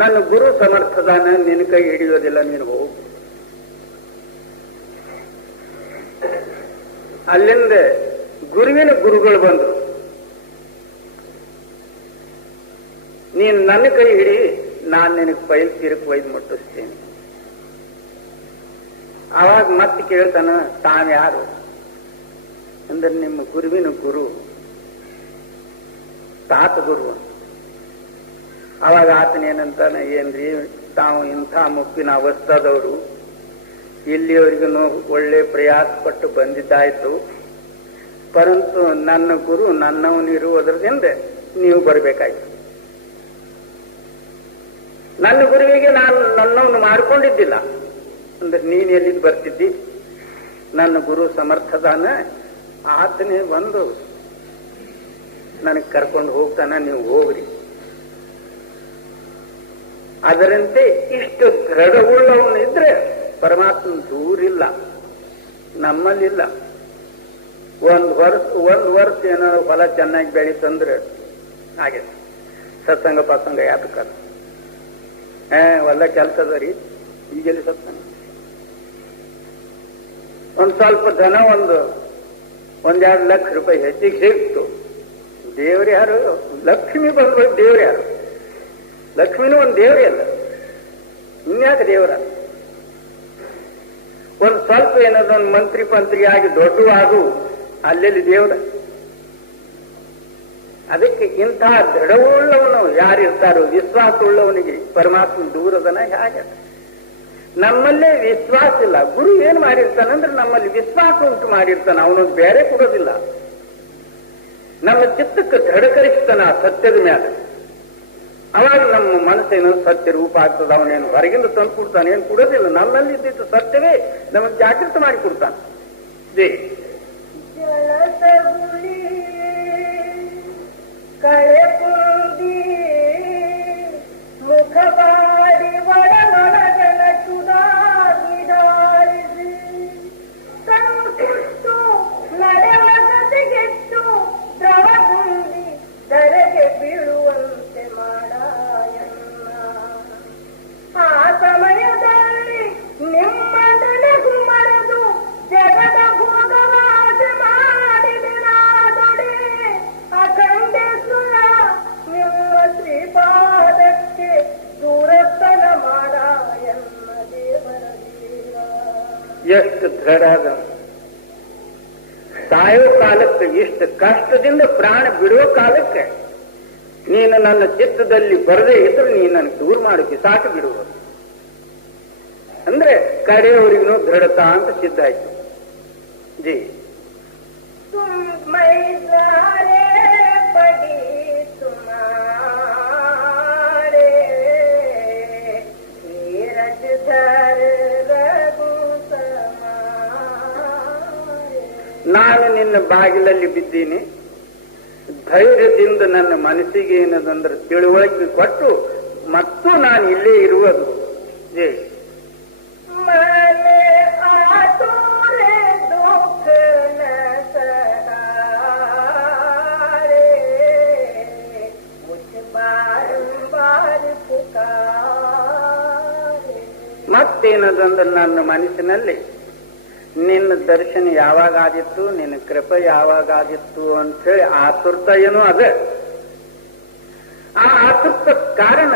ನನ್ನ ಗುರು ಸಮರ್ಥದಾನ, ನಿನ್ನ ಕೈ ಹಿಡಿಯೋದಿಲ್ಲ, ನೀನು ಹೋಗು. ಅಲ್ಲಿಂದ ಗುರುವಿನ ಗುರುಗಳು ಬಂದರು, ನೀನು ನನ್ನ ಕೈ ಹಿಡಿ, ನಾನು ನಿನಗೆ ಪೈಲ್ ತೀರಕ್ಕೆ ಒಯ್ದು ಮುಟ್ಟಿಸ್ತೇನೆ. ಆವಾಗ ಮತ್ತೆ ಕೇಳ್ತಾನ, ತಾವ್ಯಾರು ಅಂದ್ರೆ ನಿಮ್ಮ ಗುರುವಿನ ಗುರು, ತಾತ ಗುರು. ಅವಾಗ ಆತನೇನಂತಾನ, ಏನ್ರಿ ತಾವು ಇಂಥ ಮುಪ್ಪಿನ ಅವಸ್ಥಾದವರು, ಇಲ್ಲಿಯವರೆಗೂ ಒಳ್ಳೆ ಪ್ರಯಾಸ ಪಟ್ಟು ಬಂದಿದ್ದಾಯ್ತು, ಪರಂತು ನನ್ನ ಗುರು ನನ್ನವನಿರುವುದರಿಂದ ನೀವು ಬರಬೇಕಾಯ್ತು. ನನ್ನ ಗುರುವಿಗೆ ನಾನು ನನ್ನವನು ಮಾಡಿಕೊಂಡಿದ್ದಿಲ್ಲ ಅಂದ್ರೆ ನೀನು ಎಲ್ಲಿಗೆ ಬರ್ತಿದ್ದಿ? ನನ್ನ ಗುರು ಸಮರ್ಥದಾನ, ಆತನೇ ಬಂದು ನನಗೆ ಕರ್ಕೊಂಡು ಹೋಗ್ತಾನ, ನೀವು ಹೋಗ್ರಿ. ಅದರಂತೆ ಇಷ್ಟು ದೃಢವುಳ್ಳವನು ಇದ್ರೆ ಪರಮಾತ್ಮ ದೂರಿಲ್ಲ, ನಮ್ಮಲ್ಲಿಲ್ಲ. ಒಂದು ವರ್ಷ ಏನೋ ಹೊಲ ಚೆನ್ನಾಗಿ ಬೆಳೀತಂದ್ರೆ ಹಾಗೆ ಸತ್ಸಂಗ ಪತ್ಸಂಗ ಯಾತಕ್ಕ ಒಳ್ಳೆ ಕೆಲಸದ ರೀ, ಈಗೆಲ್ಲಿ ಸತ್ಸಂಗ. ಒಂದು ಸ್ವಲ್ಪ ಧನ ಒಂದೆರಡು ಲಕ್ಷ ರೂಪಾಯಿ ಹೆಚ್ಚಿಗೆ ಸಿಕ್ತು, ದೇವ್ರು ಯಾರು? ಲಕ್ಷ್ಮಿ ಬಂದ್ಬೇಕು, ದೇವ್ರು ಯಾರು? ಲಕ್ಷ್ಮಿನೂ ಒಂದು ದೇವ್ರೇ ಅಲ್ಲ, ಇನ್ಯಾಕೆ ದೇವರ? ಒಂದು ಸ್ವಲ್ಪ ಏನದೊಂದು ಮಂತ್ರಿ ಆಗಿ ದೊಡ್ಡವಾದು ಅಲ್ಲೆಲ್ಲಿ ದೇವರ? ಅದಕ್ಕೆ ಇಂಥ ದೃಢವುಳ್ಳವನು ಯಾರಿರ್ತಾರೋ, ವಿಶ್ವಾಸ ಉಳ್ಳವನಿಗೆ ಪರಮಾತ್ಮ ದೂರದನ ಹೇಗೆ? ನಮ್ಮಲ್ಲೇ ವಿಶ್ವಾಸ ಇಲ್ಲ. ಗುರು ಏನ್ ಮಾಡಿರ್ತಾನಂದ್ರೆ ನಮ್ಮಲ್ಲಿ ವಿಶ್ವಾಸ ಉಂಟು ಮಾಡಿರ್ತಾನೆ, ಅವನೊಂದು ಬೇರೆ ಕೊಡೋದಿಲ್ಲ. ನಮ್ಮ ಚಿತ್ತಕ್ಕೆ ದೃಢಕರಿಸ್ತಾನ ಆ ಸತ್ಯದ ಮೇಲೆ. ಅವಾಗ ನಮ್ಮ ಮನಸ್ಸೇನು ಸತ್ಯ ರೂಪ ಆಗ್ತದ. ಅವನೇನು ಹೊರಗಿಂದ ತಂದು ಕೊಡ್ತಾನೆ, ಏನು ಕೊಡೋದಿಲ್ಲ. ನಮ್ಮಲ್ಲಿ ಇದ್ದಿದ್ದು ಸತ್ಯವೇ ನಮಗೆ ಜಾಗೃತ ಮಾಡಿ ಕೊಡ್ತಾನೆ. ಜೈ ಕಳೆಪುಂದಿ ಮುಖಬಾಡಿ ಒಳಗೊಳಗನ ಚುಡಾಗಿಡಾರಿಸಿ ತಂತು ನಡೆವಸತಿಗೆಟ್ಟು ದ್ರವಗುಂದಿ ಧರೆಗೆ ಬೀಳುವಂತೆ ಮಾಡಾಯನ್ನ. ಆ ಸಮಯದಲ್ಲಿ ನಿಮ್ಮ ತಲೆಗೂ ಮರೆದು ಜಗದ ಭೋಗವಾಸ ಮಾಡಿದೆ ನಾದೊಡೆ ಅಖಂಡೇಶ್ವರ ನಿಮ್ಮ ಶ್ರೀಪಾದಕ್ಕೆ ದೂರತನ ಮಾಡಾಯನ್ನ ದೇವರ ದೇವ. ಎಷ್ಟು ದೃಢ ಅದ. ಸಾಯೋ ಕಾಲಕ್ಕೆ ಇಷ್ಟು ಕಷ್ಟದಿಂದ ಪ್ರಾಣ ಬಿಡುವ ಕಾಲಕ್ಕೆ ನೀನು ನನ್ನ ಚಿತ್ತದಲ್ಲಿ ಬರದೇ ಇದ್ರೆ ನೀನು ನನಗೆ ದೂರ ಮಾಡಿ ಬಿಸಾಕಿ ಬಿಡುವುದು ಅಂದ್ರೆ ಕಡೆಯವರಿಗೂ ದೃಢತಾ ಅಂತ ಸಿದ್ಧ ಆಯ್ತು. ಜಿ ಮೈದಾರೆ ಬಡಿ ತುಮಾರೆ ನೀರಜ ಧರ ರಘು ಸಮಾರೆ. ನಾನು ನಿನ್ನ ಬಾಗಿಲಲ್ಲಿ ಬಿದ್ದೀನಿ, ಧೈರ್ಯದಿಂದ ನನ್ನ ಮನಸ್ಸಿಗೆ ಏನದಂದ್ರೆ ತಿಳುವಳಿಕೆ ಕೊಟ್ಟು ಮತ್ತು ನಾನು ಇಲ್ಲೇ ಇರುವುದು. ಜೈ ಮನೆ ಆತೋರೆ ದುಃಖ ನ ಸಹಾರೆ ಮುझ ಬಾರಂಬಾರ ಪುಕಾರೆ. ಮತ್ತೇನದಂದ್ರೆ ನನ್ನ ಮನಸ್ಸಿನಲ್ಲಿ ನಿನ್ನ ದರ್ಶನ ಯಾವಾಗಾದಿತ್ತು, ನಿನ್ನ ಕೃಪೆ ಯಾವಾಗಾದಿತ್ತು ಅಂತ ಹೇಳಿ ಆತುರ್ತ ಏನೋ ಅದ. ಆ ಆತುರ್ತ ಕಾರಣ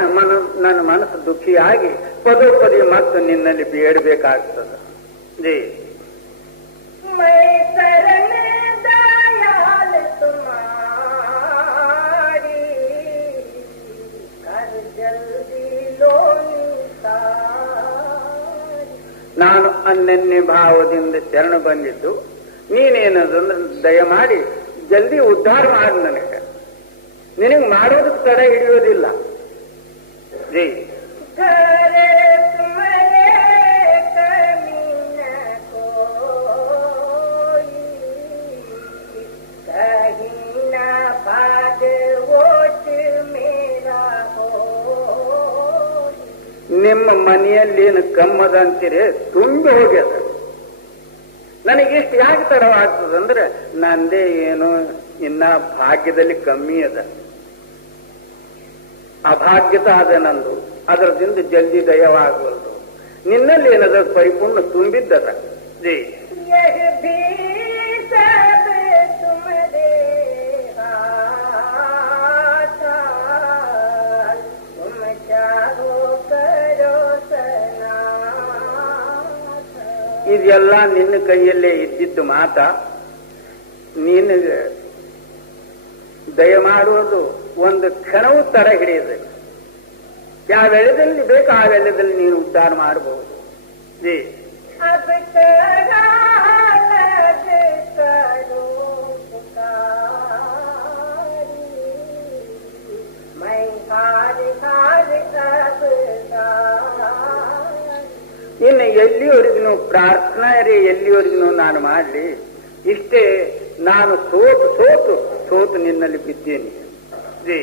ನನ್ನ ಮನಸ್ಸು ದುಃಖಿಯಾಗಿ ಪದೇ ಪದೇ ಮತ್ತೆ ನಿನ್ನಲ್ಲಿ ಬೇಡಬೇಕಾಗ್ತದ. ಜೈ ಮೈ ಶರಣ ದಯಾಲ ತುಮಾರಿ ಕರ್ ಜಲ್ದಿ ಲೋನಿ ತಾರಿ. ನಾನು ಅನನ್ಯ ಭಾವದಿಂದ ಶರಣ ಬಂದಿದ್ದು, ನೀನೇನದಂದ್ರೆ ದಯಮಾಡಿ ಜಲ್ದಿ ಉದ್ಧಾರ ಮಾಡಿ ನನಗೆ. ನಿನಗೆ ಮಾಡೋದಕ್ಕೆ ತಡೆ ಹಿಡಿಯೋದಿಲ್ಲ. ಜೈ ಕರೆ ತುಮರೆ ಕಮೀನ ಕೋಯಿ ಕಹಿನ ಬಾದ ಓಟ್ ಮೇರಾ ಹೋಯಿ. ನಿಮ್ಮ ಮನೆಯಲ್ಲಿ ಏನು ಕಮ್ಮದ ಅಂತೀರಿ, ತುಂಬಿ ಹೋಗ್ಯದ. ನನಗಿಷ್ಟು ಯಾಕೆ ತಡವಾಗ್ತದಂದ್ರೆ ನಂದೇ ಏನೋ ಇನ್ನ ಭಾಗ್ಯದಲ್ಲಿ ಕಮ್ಮಿ ಅದ, ಅಭಾಗ್ಯತ ಅದ ನಂದು, ಅದರದಿಂದ ಜಲ್ದಿ ದಯವಾಗವಲ್ದು. ನಿನ್ನಲ್ಲಿ ಏನದ ಪರಿಪೂರ್ಣ ತುಂಬಿದ್ದದ. ಜೈ ಇದೆಲ್ಲ ನಿನ್ನ ಕೈಯಲ್ಲೇ ಇದ್ದಿದ್ದು ಮಾತ. ನಿನಗೆ ದಯ ಮಾಡುವುದು ಒಂದು ಕ್ಷಣವೂ ತಡ ಹಿಡಿಯದೆ. ಯಾವ ವೇಳೆಯಲ್ಲಿ ಬೇಕು ಆ ವೇಳೆಯಲ್ಲಿ ನೀನು ಉದ್ಧಾರ ಮಾಡಬಹುದು. ಜೀ ಇನ್ನು ಎಲ್ಲಿವರೆಗೂ ಪ್ರಾರ್ಥನಾ ಎಲ್ಲಿವರೆಗೂ ನಾನು ಮಾಡಲಿ, ಇಷ್ಟೇ ನಾನು ಸೋತು ನಿನ್ನಲ್ಲಿ ಬಿದ್ದೇನೆ. ಜೀ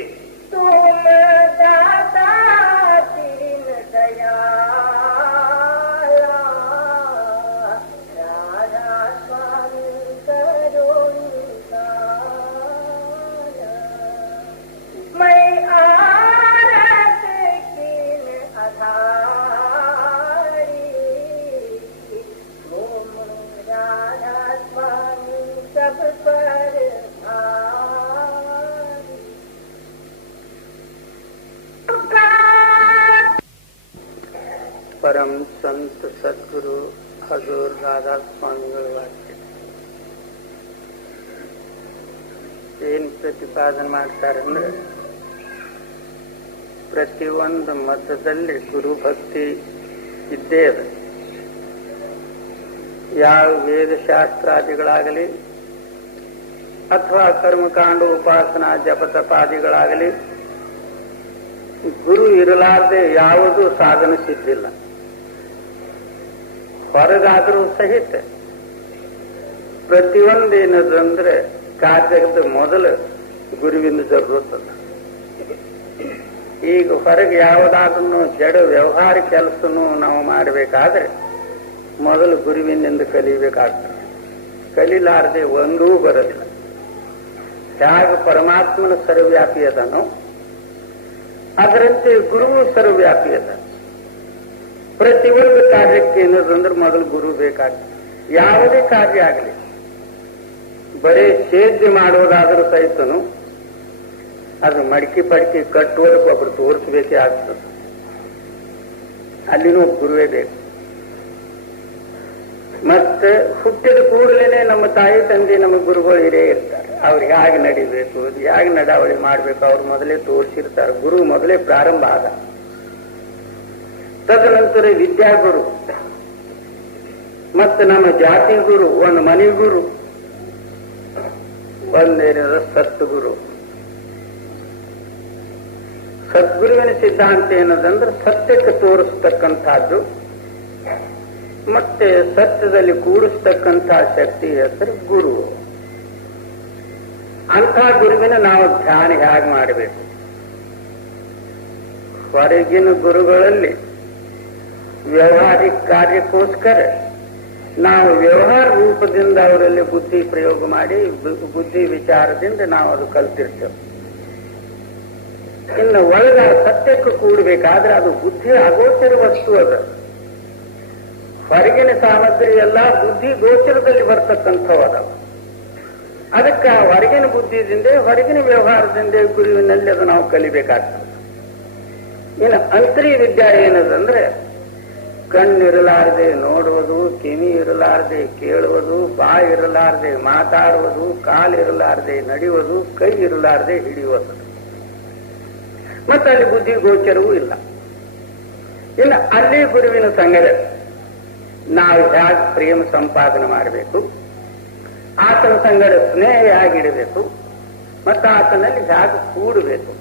परम संत सद्गुरु हजूर राधा स्वामिಗಳ ವಾಕ್ಯ ಏನ್ ಪ್ರತಿಪಾದನೆ ಮಾಡ್ತಾರಂದ್ರೆ, ಪ್ರತಿಯೊಂದು ಮತದಲ್ಲಿ ಗುರುಭಕ್ತಿ ಇದ್ದೇ ಇದೆ. ಯಾವ ವೇದಶಾಸ್ತ್ರಾದಿಗಳಾಗಲಿ ಅಥವಾ ಕರ್ಮಕಾಂಡ ಉಪಾಸನಾ ಜಪತಪಾದಿಗಳಾಗಲಿ ಗುರು ಇರಲಾರದೆ ಯಾವುದೂ ಸಾಧನ ಸಿದ್ಧಿಲ್ಲ. ಹೊರಗಾದರೂ ಸಹಿತ ಪ್ರತಿಯೊಂದೇನದಂದ್ರೆ ಕಾರ್ಯದ ಮೊದಲು ಗುರುವಿನ ಜರುರತ್ತದ. ಈಗ ಹೊರಗೆ ಯಾವುದಾದ್ರೂ ಜಡ ವ್ಯವಹಾರ ಕೆಲಸನೂ ನಾವು ಮಾಡಬೇಕಾದ್ರೆ ಮೊದಲು ಗುರುವಿನಿಂದ ಕಲಿಬೇಕಾಗ್ತದೆ. ಕಲಿಲಾರದೆ ಒಂದೂ ಬರೋದಿಲ್ಲ. ಹೇಗೆ ಪರಮಾತ್ಮನ ಸರ್ವವ್ಯಾಪಿ ಅದನೋ ಅದರಂತೆ ಗುರುವು ಸರ್ವವ್ಯಾಪಿ ಅದ. ಪ್ರತಿಯೊಂದು ಕಾರ್ಯಕ್ಕೆ ಏನದಂದ್ರೆ ಮೊದಲು ಗುರು ಬೇಕಾಗ್ತದೆ. ಯಾವುದೇ ಕಾರ್ಯ ಆಗಲಿ, ಬರೀ ಸೇದ್ಯ ಮಾಡೋದಾದ್ರೂ ಸಹಿತನು ಅದು ಮಡಿಕೆ ಪಡಿಕೆ ಕಟ್ಟುವುದಕ್ಕೆ ಒಬ್ರು ತೋರಿಸ್ಬೇಕೇ ಆಗ್ತದೆ. ಅಲ್ಲಿನೂ ಗುರುವೇ ಬೇಕು. ಮತ್ತೆ ಹುಟ್ಟಿದ ಕೂಡಲೇ ನಮ್ಮ ತಾಯಿ ತಂದೆ ನಮ್ಮ ಗುರುಗಳು ಹಿರೇ ಇರ್ತಾರೆ. ಅವ್ರು ಹೇಗೆ ನಡಿಬೇಕು, ಹೇಗೆ ನಡಾವಳಿ ಮಾಡಬೇಕು ಅವ್ರು ಮೊದಲೇ ತೋರಿಸಿರ್ತಾರೆ. ಗುರು ಮೊದಲೇ ಪ್ರಾರಂಭ ಆದ. ತದನಂತರ ವಿದ್ಯಾಗುರು, ಮತ್ತೆ ನಮ್ಮ ಜಾತಿ ಗುರು, ಒಂದು ಮನೆ ಗುರು, ಒಂದೇನದ ಸದ್ಗುರು. ಸದ್ಗುರುವಿನ ಸಿದ್ಧಾಂತ ಏನದಂದ್ರೆ ಸತ್ಯಕ್ಕೆ ತೋರಿಸ್ತಕ್ಕಂಥದ್ದು ಮತ್ತೆ ಸತ್ಯದಲ್ಲಿ ಕೂಡಿಸ್ತಕ್ಕಂಥ ಶಕ್ತಿ ಹೆಸರು ಗುರು. ಅಂಥ ಗುರುವಿನ ನಾವು ಧ್ಯಾನ ಹೇಗೆ ಮಾಡಬೇಕು? ಹೊರಗಿನ ಗುರುಗಳಲ್ಲಿ ವ್ಯವಹಾರಿಕ ಕಾರ್ಯಕ್ಕೋಸ್ಕರ ನಾವು ವ್ಯವಹಾರ ರೂಪದಿಂದ ಅವರಲ್ಲಿ ಬುದ್ಧಿ ಪ್ರಯೋಗ ಮಾಡಿ ಬುದ್ಧಿ ವಿಚಾರದಿಂದ ನಾವು ಅದು ಕಲ್ತಿರ್ತೇವೆ. ಇನ್ನು ಒಳಗ ಸತ್ಯಕ್ಕೆ ಕೂಡಬೇಕಾದ್ರೆ ಅದು ಬುದ್ಧಿ ಅಗೋಚರ ವಸ್ತು ಅದ. ಹೊರಗಿನ ಸಾಮಗ್ರಿ ಎಲ್ಲ ಬುದ್ಧಿ ಗೋಚರದಲ್ಲಿ ಬರ್ತಕ್ಕಂಥವದ. ಅದಕ್ಕೆ ಹೊರಗಿನ ಬುದ್ಧಿದಿಂದ ಹೊರಗಿನ ವ್ಯವಹಾರದಿಂದ ಗುರುವಿನಲ್ಲಿ ಅದು ನಾವು ಕಲಿಬೇಕಾಗ್ತದೆ. ಇನ್ನು ಅಂತರಿ ವಿದ್ಯಾ ಏನದಂದ್ರೆ ಕಣ್ಣಿರಲಾರದೆ ನೋಡುವುದು, ಕಿವಿ ಇರಲಾರದೆ ಕೇಳುವುದು, ಬಾಯಿ ಇರಲಾರದೆ ಮಾತಾಡುವುದು, ಕಾಲಿರಲಾರದೆ ನಡೆಯುವುದು, ಕೈ ಇರಲಾರದೆ ಹಿಡಿಯುವುದು. ಮತ್ತೆ ಅಲ್ಲಿ ಬುದ್ಧಿ ಗೋಚರವೂ ಇಲ್ಲ. ಇನ್ನು ಅಲ್ಲಿ ಗುರುವಿನ ಸಂಗಡ ನಾವು ಹೇಗೆ ಪ್ರೇಮ ಸಂಪಾದನೆ ಮಾಡಬೇಕು, ಆತನ ಸಂಗಡ ಸ್ನೇಹ ಹೇಗಿಡಬೇಕು, ಮತ್ತು ಆತನಲ್ಲಿ ಹೇಗೆ ಕೂಡಬೇಕು,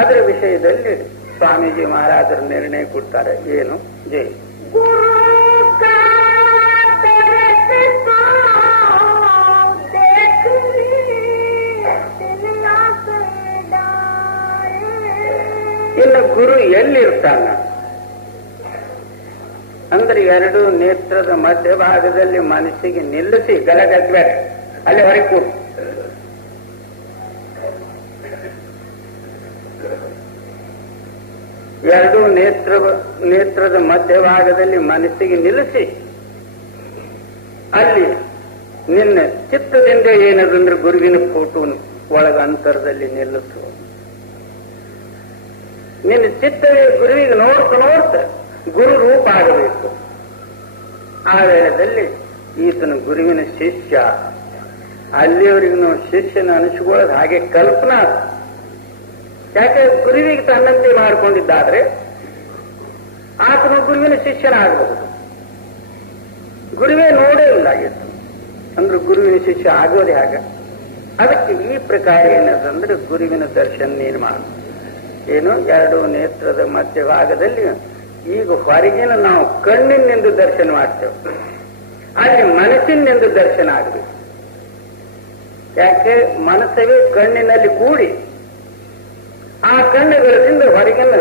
ಅದರ ವಿಷಯದಲ್ಲಿ ಸ್ವಾಮೀಜಿ ಮಹಾರಾಜರು ನಿರ್ಣಯ ಕೊಡ್ತಾರೆ. ಏನು? ಜೈ ಇನ್ನು ಗುರು ಎಲ್ಲಿರ್ತಾನ ಅಂದ್ರೆ ಏನಂದ್ರೆ ಎರಡು ನೇತ್ರದ ಮಧ್ಯಭಾಗದಲ್ಲಿ ಮನಸ್ಸಿಗೆ ನಿಲ್ಲಿಸಿ ಗಲಗದ್ಬೇಡ, ಅಲ್ಲಿ ಹೊರಗೆ ಕೂಡು. ಎರಡು ನೇತ್ರದ ಮಧ್ಯಭಾಗದಲ್ಲಿ ಮನಸ್ಸಿಗೆ ನಿಲ್ಲಿಸಿ ಅಲ್ಲಿ ನಿನ್ನ ಚಿತ್ತದಿಂದ ಏನದಂದ್ರೆ ಗುರುವಿನ ಫೋಟೋ ಒಳಗ ಅಂತರದಲ್ಲಿ ನಿಲ್ಲಿಸು. ನಿನ್ನ ಚಿತ್ತವೇ ಗುರುವಿಗೆ ನೋಡ್ತಾ ಗುರು ರೂಪ ಆಗಬೇಕು. ಆ ವೇಳೆಯಲ್ಲಿ ಈತನ ಗುರುವಿನ ಶಿಷ್ಯ, ಅಲ್ಲಿಯವರೆಗೂ ಶಿಷ್ಯನ ಅನಿಸ್ಕೊಳ್ಳೋದು ಹಾಗೆ ಕಲ್ಪನಾ. ಯಾಕೆ ಗುರುವಿಗೆ ತನ್ನಂತೆ ಮಾಡಿಕೊಂಡಿದ್ದಾದ್ರೆ ಆತನ ಗುರುವಿನ ಶಿಷ್ಯನಾಗಬಹುದು. ಗುರುವೇ ನೋಡೇ ಇಲ್ಲ ಇತ್ತು ಅಂದ್ರೆ ಗುರುವಿನ ಶಿಷ್ಯ ಆಗೋದೇ ಹಾಗ. ಅದಕ್ಕೆ ಈ ಪ್ರಕಾರ ಏನದಂದ್ರೆ ಗುರುವಿನ ದರ್ಶನ ನೀನು ಮಾಡು. ಏನು ಎರಡು ನೇತ್ರದ ಮಧ್ಯಭಾಗದಲ್ಲಿ ಈಗ ಹೊರಗಿನ ನಾವು ಕಣ್ಣಿನಿಂದ ದರ್ಶನ ಮಾಡ್ತೇವೆ, ಅಲ್ಲಿ ಮನಸ್ಸಿನಿಂದ ದರ್ಶನ ಆಗಬೇಕು. ಯಾಕೆ ಮನಸ್ಸವೇ ಕಣ್ಣಿನಲ್ಲಿ ಕೂಡಿ ಆ ಕಣ್ಣುಗಳಿಂದ ಹೊರಗಿನ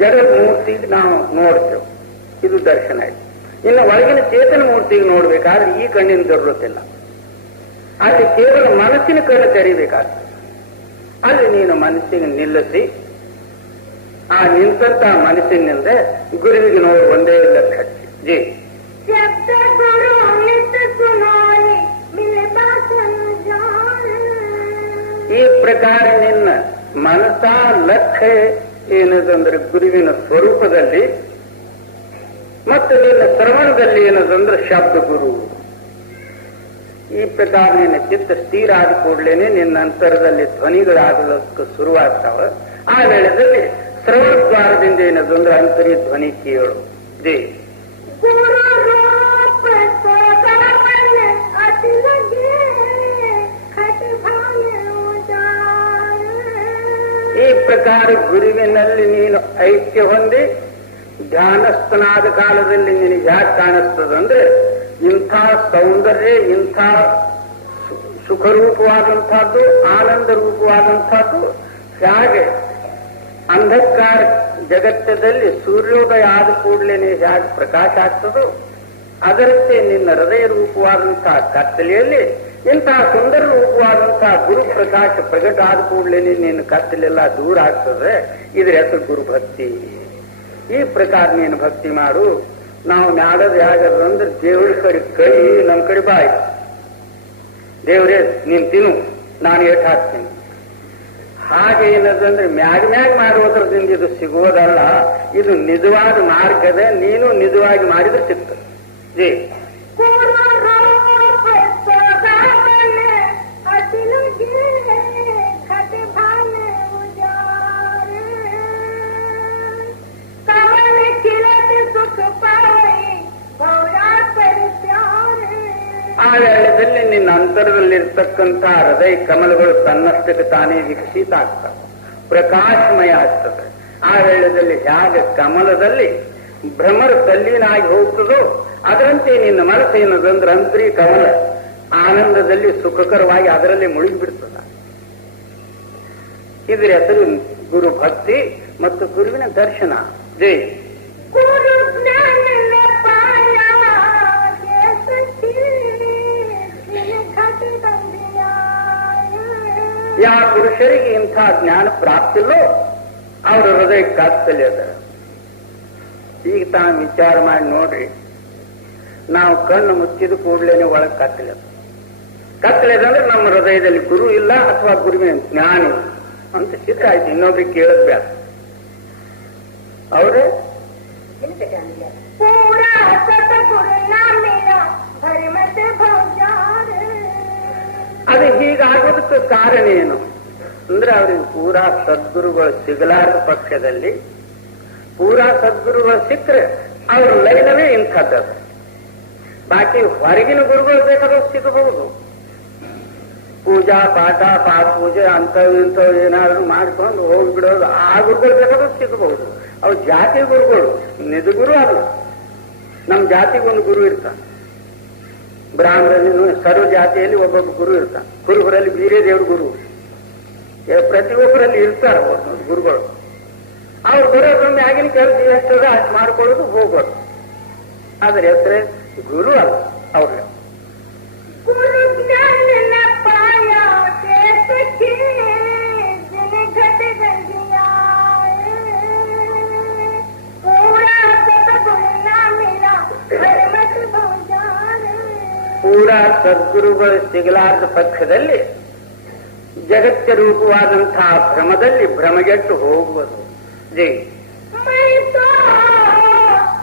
ಜಗತ್ ಮೂರ್ತಿಗೆ ನಾವು ನೋಡ್ತೇವೆ, ಇದು ದರ್ಶನ ಆಯ್ತು. ಇನ್ನು ಒಳಗಿನ ಚೇತನ ಮೂರ್ತಿಗೆ ನೋಡ್ಬೇಕಾದ್ರೆ ಈ ಕಣ್ಣಿನ ಜರುರತ್ತಿಲ್ಲ, ಅಲ್ಲಿ ಕೇವಲ ಮನಸ್ಸಿನ ಕಣ್ಣು ತೆರೀಬೇಕಾಗ್ತದೆ. ಅಲ್ಲಿ ನೀನು ಮನಸ್ಸಿಗೆ ನಿಲ್ಲಿಸಿ ಆ ನಿಂತ ಮನಸ್ಸಿನಿಂದ ಗುರುವಿಗೆ ನೋಡು ಒಂದೇ ಲಕ್ಷ ಜಿ. ಈ ಪ್ರಕಾರ ನಿನ್ನ ಮನಸ ಲಕ್ಷ್ಯ ಏನದಂದ್ರೆ ಗುರುವಿನ ಸ್ವರೂಪದಲ್ಲಿ ಮತ್ತು ನಿನ್ನ ಶ್ರವಣದಲ್ಲಿ ಏನದಂದ್ರೆ ಶಬ್ದ ಗುರು. ಈ ಪ್ರಕಾರ ನಿನ್ನ ಚಿತ್ತ ಸ್ಥಿರ ಆದ ಕೂಡಲೇನೆ ನಿನ್ನ ಅಂತರದಲ್ಲಿ ಧ್ವನಿಗಳಾಗಲಿಕ್ಕೆ ಶುರುವಾಗ್ತಾವ. ಆ ವೇಳೆಯಲ್ಲಿ ಶ್ರವಣ ದ್ವಾರದಿಂದ ಏನದಂದ್ರೆ ಅಂತರಿ ಧ್ವನಿ ಕೇಳು ಜಿ. ಈ ಪ್ರಕಾರ ಗುರುವಿನಲ್ಲಿ ನೀನು ಐಕ್ಯ ಹೊಂದಿ ಧ್ಯಾನಸ್ಥನಾದ ಕಾಲದಲ್ಲಿ ನಿನಗೆ ಯಾಕೆ ಕಾಣಿಸ್ತದಂದ್ರೆ ಇಂಥ ಸೌಂದರ್ಯ, ಇಂಥ ಸುಖರೂಪವಾದಂಥದ್ದು, ಆನಂದ ರೂಪವಾದಂಥದ್ದು ಹೇಗೆ ಅಂಧಕಾರ ಜಗತ್ತದಲ್ಲಿ ಸೂರ್ಯೋದಯ ಆದ ಕೂಡಲೇನೆ ಹೇಗೆ ಪ್ರಕಾಶ ಆಗ್ತದೋ ಅದರಂತೆ ನಿನ್ನ ಹೃದಯ ರೂಪವಾದಂತಹ ಕತ್ತಲೆಯಲ್ಲಿ ಇಂತಹ ಸುಂದರ ರೂಪವಾದಂತಹ ಗುರು ಪ್ರಕಾಶ ಪ್ರಗಟ ಆದ ಕೂಡಲೇನೆ ನಿನ್ನ ಕತ್ತಲೆಲ್ಲ ದೂರ ಆಗ್ತದೆ. ಇದ್ರ ಹೆಸರು ಗುರುಭಕ್ತಿ. ಈ ಪ್ರಕಾರ ನೀನು ಭಕ್ತಿ ಮಾಡು. ನಾವು ಮಾಡೋದು ಹೇಗಂದ್ರೆ ದೇವ್ರ ಕಡೆ ಕೈ ನಮ್ಮ ಕಡೆ ಬಾಯಿ, ದೇವ್ರೇ ನೀನ್ ತಿನ್ನು ನಾನು ಏಟ್ ಹಾಕ್ತೀನಿ. ಹಾಗೆ ಏನದಂದ್ರೆ ಮ್ಯಾಗ ಮಾಡುವುದರಿಂದ ಇದು ಸಿಗೋದಲ್ಲ, ಇದು ನಿಜವಾದ ಮಾರ್ಗದ. ನೀನು ನಿಜವಾಗಿ ಮಾಡಿದ್ರೆ ಸಿಗ್ತದೆ ಜಿ. ಆ ವೇಳೆಯಲ್ಲಿ ನಿನ್ನ ಅಂತರದಲ್ಲಿರ್ತಕ್ಕಂಥ ಹೃದಯ ಕಮಲಗಳು ತನ್ನಷ್ಟಕ್ಕೆ ತಾನೇ ವಿಕಸಿತ ಆಗ್ತವೆ, ಪ್ರಕಾಶಮಯ ಆಗ್ತದೆ. ಆ ವೇಳೆಯಲ್ಲಿ ಹೇಗೆ ಕಮಲದಲ್ಲಿ ಭ್ರಮರ ತಲ್ಲೀನಾಗಿ ಹೋಗ್ತದೋ ಅದರಂತೆ ನಿನ್ನ ಮನಸ್ಸು ಏನದಂದ್ರೆ ಅಂತರಿ ಕಮಲ ಆನಂದದಲ್ಲಿ ಸುಖಕರವಾಗಿ ಅದರಲ್ಲಿ ಮುಳುಗಿಬಿಡ್ತದ. ಇದ್ರ ಹೆಸರು ಗುರು ಭಕ್ತಿ ಮತ್ತು ಗುರುವಿನ ದರ್ಶನ ಜೈ. ಯಾ ಪುರುಷರಿಗೆ ಇಂಥ ಜ್ಞಾನ ಪ್ರಾಪ್ತಿಲ್ಲೋ ಅವರ ಹೃದಯ ಕತ್ತಲೆ ಅದ. ಈಗ ತಾನು ವಿಚಾರ ಮಾಡಿ ನೋಡ್ರಿ, ನಾವು ಕಣ್ಣು ಮುಚ್ಚಿದ ಕೂಡಲೇನೆ ಒಳಗೆ ಕತ್ತಲೆ ಅದ. ಕತ್ತಲೆ ಅಂದ್ರೆ ನಮ್ಮ ಹೃದಯದಲ್ಲಿ ಗುರು ಇಲ್ಲ ಅಥವಾ ಗುರುವಿನ ಜ್ಞಾನ ಅಂತ ಸಿದ್ಧ ಆಯ್ತು. ಇನ್ನೊಬ್ರಿಗೆ ಕೇಳದ್ ಬೇಡ. ಅವ್ರೆ ಅದು ಹೀಗಾಗೋದಕ್ಕೆ ಕಾರಣ ಏನು ಅಂದ್ರೆ ಅವ್ರಿಗೆ ಪೂರಾ ಸದ್ಗುರುಗಳು ಸಿಗಲಾರದ ಪಕ್ಷದಲ್ಲಿ ಪೂರಾ ಸದ್ಗುರುಗಳು ಸಿಕ್ಕರೆ ಅವ್ರ ಲೈನವೇ ಇಂಥದ್ದು. ಬಾಕಿ ಹೊರಗಿನ ಗುರುಗಳು ಬೇಕಾದ್ರೂ ಸಿಗಬಹುದು. ಪೂಜಾ ಪಾಠ ಪೂಜೆ ಇಂಥವು ಏನಾದ್ರು ಮಾಡ್ಕೊಂಡು ಹೋಗ್ಬಿಡೋದು ಆ ಗುರುಗಳು ಬೇಕಾದ್ರೂ ಸಿಗಬಹುದು. ಅವು ಜಾತಿ ಗುರುಗಳು, ನಿಜ ಗುರು ಅದು. ನಮ್ಮ ಜಾತಿಗೊಂದು ಗುರು ಇರ್ತಾನೆ. ಬ್ರಾಹ್ಮಣರು ಸರ್ವ ಜಾತಿಯಲ್ಲಿ ಒಬ್ಬೊಬ್ಬ ಗುರು ಇರ್ತಾನೆ. ಕುರುಬರಲ್ಲಿ ಬೀರೇ ದೇವ್ರ ಗುರು, ಪ್ರತಿಯೊಬ್ಬರಲ್ಲಿ ಇರ್ತಾರೆ ಗುರುಗಳು. ಅವ್ರು ಬರೋದೊಮ್ಮೆ ಆಗಿನ ಕೆಲಸ ಎಷ್ಟದ ಅಷ್ಟು ಮಾಡ್ಕೊಳ್ಳೋದು ಹೋಗೋದು. ಅದ್ರ ಹೆಸರೇ ಗುರು ಅಲ್ಲ. ಅವ್ರಿಗೆ गुरु ज्ञान न पाया कैसे के दिन घट गया पूरा सतगुण न मिला मत भोजान. ಪೂರಾ ಸದ್ಗುರುಗಳು ಸಿಗಲಾರದ ಪಕ್ಷದಲ್ಲಿ ಜಗತ್ತ ರೂಪವಾದಂತಹ ಭ್ರಮದಲ್ಲಿ ಭ್ರಮಗೆಟ್ಟು ಹೋಗುವುದು. ಜೈ मैं तो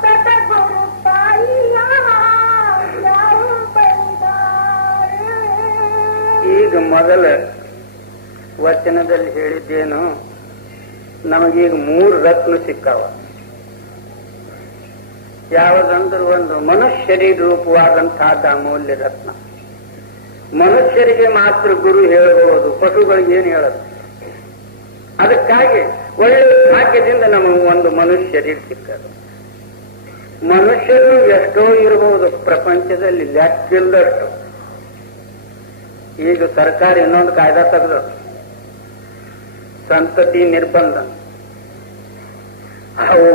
सतगुरु पाइया जाऊं बलिदान. ಈಗ ಮೊದಲ ವಚನದಲ್ಲಿ ಹೇಳಿದ್ದೇನು, ನಮಗೀಗ 3 ರತ್ನ ಸಿಕ್ಕಾವ. ಯಾವುದಂದ್ರೆ ಒಂದು ಮನುಷ್ಯರಿಗೆ ರೂಪವಾದಂತಹದ್ದ ಅಮೂಲ್ಯ ರತ್ನ. ಮನುಷ್ಯರಿಗೆ ಮಾತ್ರ ಗುರು ಹೇಳಬಹುದು, ಪಶುಗಳಿಗೆ ಏನು ಹೇಳೋದು. ಅದಕ್ಕಾಗಿ ಒಳ್ಳೆ ಭಾಗ್ಯದಿಂದ ನಮಗೆ ಒಂದು ಮನುಷ್ಯರಿಗೆ ಸಿಕ್ಕದು. ಮನುಷ್ಯರು ಎಷ್ಟೋ ಇರಬಹುದು ಪ್ರಪಂಚದಲ್ಲಿ, ಲೆಕ್ಕಿಲ್ಲದಷ್ಟು. ಈಗ ಸರ್ಕಾರ ಇನ್ನೊಂದು ಕಾಯ್ದೆ ತೆಗೆದು ಸಂತತಿ ನಿರ್ಬಂಧ. ಅವು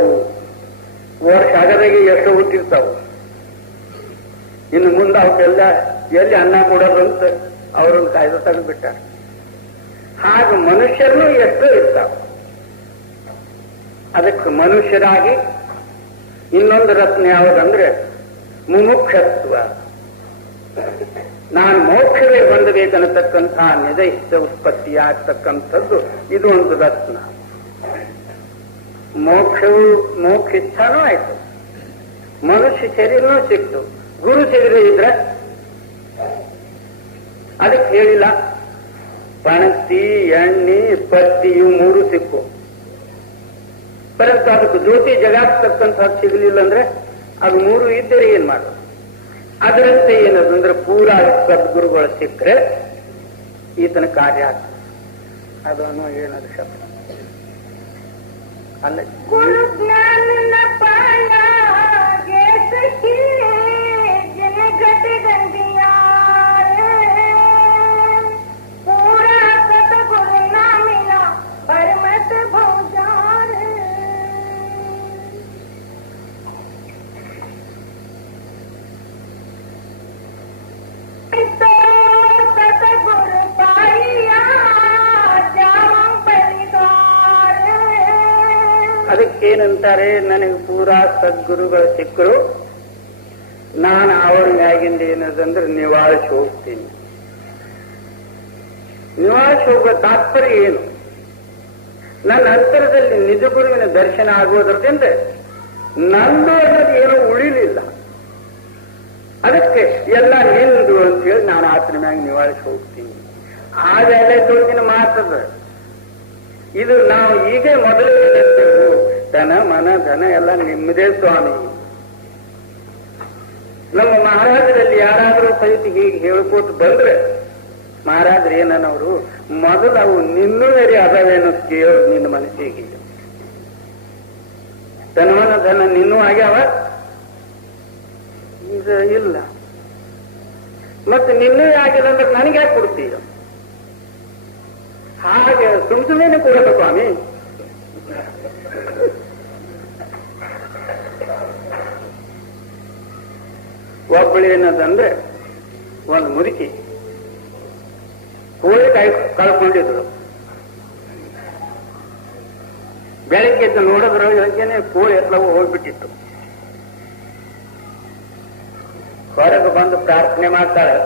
ವರ್ಷ ಆಗದಾಗೆ ಎಷ್ಟು ಹುಟ್ಟಿರ್ತಾವ. ಇನ್ನು ಮುಂದೆ ಅವಕ್ಕೆಲ್ಲ ಎಲ್ಲಿ ಅನ್ನ ಕೊಡೋದಂತ ಅವರೊಂದು ಕಾಯ್ದೆ ತೆಗೆದುಬಿಟ್ಟಾರ. ಹಾಗೆ ಮನುಷ್ಯರನ್ನು ಎಷ್ಟೋ ಇರ್ತಾವ. ಅದಕ್ಕೆ ಮನುಷ್ಯರಾಗಿ ಇನ್ನೊಂದು ರತ್ನ ಯಾವುದಂದ್ರೆ ಮುಮುಕ್ಷತ್ವ. ನಾನು ಮೋಕ್ಷವೇ ಹೊಂದಬೇಕನ್ನತಕ್ಕಂತಹ ನಿದೈಷ್ಟ ಉತ್ಪತ್ತಿ ಆಗ್ತಕ್ಕಂಥದ್ದು ಇದು ಒಂದು ರತ್ನ. ಮೋಕ್ಷವು ಮೋಕ್ಷಿಚ್ಛಾನೂ ಆಯ್ತು, ಮನುಷ್ಯ ಶರೀರನೂ ಸಿಕ್ತು. ಗುರು ಸಿಗದೆ ಇದ್ರೆ ಅದಕ್ಕೆ ಹೇಳಿಲ್ಲ, ಪಣತಿ ಎಣ್ಣೆ ಪತ್ತಿ ಇವು 3 ಸಿಕ್ಕು. ಪರಂತು ಅದಕ್ಕೆ ಜ್ಯೋತಿ ಜಗಾಡ್ತಕ್ಕಂಥದ್ದು ಸಿಗಲಿಲ್ಲ ಅಂದ್ರೆ ಅದು 3 ಇದ್ದರೆ ಏನ್ ಮಾಡೋದು. ಅದರಂತೆ ಏನದು ಅಂದ್ರೆ ಪೂರಾ ಸದ್ಗುರುಗಳು ಸಿಕ್ಕರೆ ಈತನ ಕಾರ್ಯ ಆಗ್ತದೆ. ಅದನ್ನು ಏನದು ಶಬ್ದ ಅಲ್ಲ. गुरु ज्ञान न पाया जैसे कि दिन घट गया पूरा सतगुण न मिला पर मत भोजान. तो सतगुण पाइया जाऊं बलिदान. ಅದಕ್ಕೇನಂತಾರೆ, ನನಗೆ ಪೂರಾ ಸದ್ಗುರುಗಳು ಸಿಕ್ಕರು, ನಾನು ಅವ್ರ ಮ್ಯಾಗಿಂದ ಏನದಂದ್ರೆ ನಿವಾಳಿಸಿ ಹೋಗ್ತೀನಿ. ನಿವಾಳಿಸಿ ಹೋಗುವ ತಾತ್ಪರ್ಯ ಏನು? ನನ್ನ ಅಂತರದಲ್ಲಿ ನಿಜ ಗುರುವಿನ ದರ್ಶನ ಆಗುವುದರಿಂದ ನಂದು ಅನ್ನೋದು ಏನೂ ಉಳಿಲಿಲ್ಲ. ಅದಕ್ಕೆ ಎಲ್ಲ ನಿಂದು ಅಂತೇಳಿ ನಾನು ಆತನ ಮ್ಯಾಗ ನಿವಾಳಿಸಿ ಹೋಗ್ತೀನಿ. ಆಗೆಲ್ಲ ದೊಡ್ಡಿನ ಮಾತದ ಇದು. ನಾವು ಈಗ ಮೊದಲು ಧನ ಮನ ಧನ ಎಲ್ಲ ನಿಮ್ಮದೇ ಸ್ವಾಮಿ. ನಮ್ಮ ಮಹಾರಾಜರಲ್ಲಿ ಯಾರಾದರೂ ಸಹಿತ ಹೀಗೆ ಹೇಳ್ಕೊತ ಬಂದ್ರೆ ಮಹಾರಾಜರು ಏನನ್ನವರು, ಮೊದಲು ಅವು ನಿನ್ನೂವರೆ ಅದಾವೇನು ಕೇಳು ನಿನ್ನ ಮನಸ್ಸಿಗೆ. ಧನವನ ಧನ ನಿನ್ನೂ ಆಗ್ಯಾವ ಇದು ಇಲ್ಲ, ಮತ್ತೆ ನಿನ್ನೂ ಆಗಿಲ್ಲ ಅಂದ್ರೆ ನನಗೆ ಯಾಕೆ ಕೊಡ್ತೀಯ? ಹಾಗೆ ಸುಮ್ಮನೆ ಕೊಡಬೇಕು ಸ್ವಾಮಿ. ಒಬ್ಬಳು ಏನದಂದ್ರೆ ಒಂದು ಮುದುಕಿ ಕೋಳಿ ಕಳ್ಕೊಂಡಿದ್ರು. ಬೆಳಗ್ಗೆ ಎದ್ದು ನೋಡಿದ್ರು ಯೋಚನೆ ಕೋಳಿ ಎಲ್ಲವೂ ಹೋಗ್ಬಿಟ್ಟಿತ್ತು. ಹೊರಗೆ ಬಂದು ಪ್ರಾರ್ಥನೆ ಮಾಡ್ತಾಳೆ,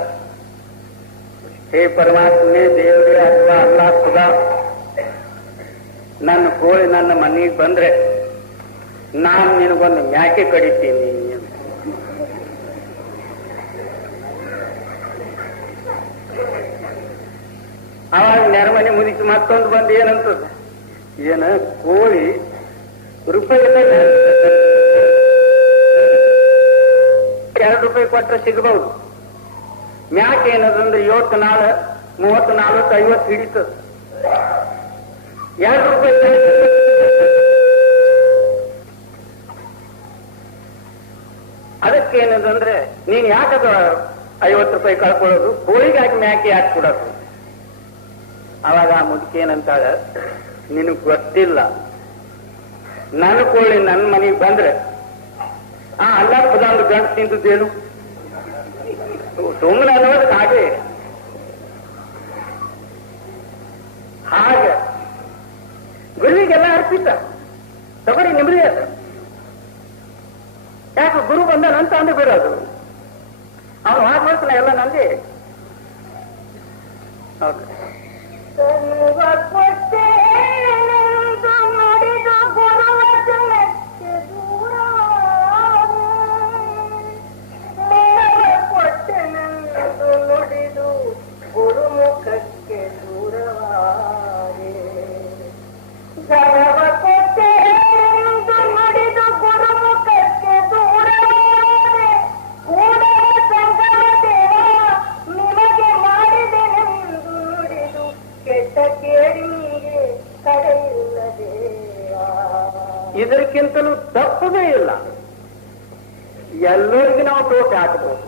ಹೇ ಪರಮಾತ್ಮನೇ, ದೇವರೇ ಅಥವಾ ಅಲ್ಲ ಸುಧಾ, ನನ್ನ ಕೋಳಿ ನನ್ನ ಮನೆಗೆ ಬಂದ್ರೆ ನಾನು ನಿನಗೊಂದು ಮ್ಯಾಕೆ ಕಡಿತೀನಿ. ಅವಾಗ ನೆರಮನೆ ಮುದುಕಿ ಮತ್ತೊಂದು ಬಂದು ಏನಂತದ, ಏನ ಕೋಳಿ ರೂಪಾಯಿ ₹2 ಕೊಟ್ಟರೆ ಸಿಗಬಹುದು. ಮ್ಯಾಕೆ ಏನದಂದ್ರೆ 7 ನಾಳು 30 40 50 ಹಿಡಿತದ. ₹2 ಅದಕ್ಕೇನದಂದ್ರೆ ನೀನ್ ಯಾಕದ ₹50 ಕಳ್ಕೊಳ್ಳೋದು, ಕೋಳಿಗಾಗಿ ಮ್ಯಾಕೆ ಯಾಕೆ ಕೊಡೋದು? ಅವಾಗ ಆ ಮುದುಕಿ ಏನಂತಾಳ, ನಿನಗ್ ಗೊತ್ತಿಲ್ಲ, ನನ್ನ ಕೋಳಿ ನನ್ನ ಮನೆಗೆ ಬಂದ್ರೆ ಅಲ್ಲ ಪದಾರ್ಥ ಗಂಟು ತಿಂತದ್ದೇನು ಸುಮ್ಮನೆ ಅನ್ನೋದು ಹಾಗೆ ಹಾಗೆ ಗುರುವಿಗೆಲ್ಲ ಅರ್ಪಿತ ತಗೊಳ್ಳಿ ನಿಮ್ರಿ ಅದು ಯಾಕೆ ಗುರು ಬಂದಾನಂತ ಅಂದು ಬಿಡೋದು ಅವನು ಹಾಗೆ ಮಾಡ್ತಾನೆ ಎಲ್ಲ ನಂದಿ ಹೌದು ನುಡಿದು ಗುರುಮುಖಕ್ಕೆ ದೂರವಾರೆ ಜಗವ ಕೊಟ್ಟೆ ನುಡಿದು ಗುರುಮುಖಕ್ಕೆ ದೂರವಾರೆ ಕೂಡಲ ಸಂಗಮ ದೇವ ನಿಮಗೆ ಮಾಡಿದೆನೆಂದು ನುಡಿದು ಕೆಟ್ಟ ಕೇಳಿಗೆ ಕಡೆಯಿಲ್ಲದೆ ಇದಕ್ಕಿಂತಲೂ ತಪ್ಪದೇ ಇಲ್ಲ ಎಲ್ಲರಿಗೂ ನಾವು ಟೋಪಿ ಹಾಕಬಹುದು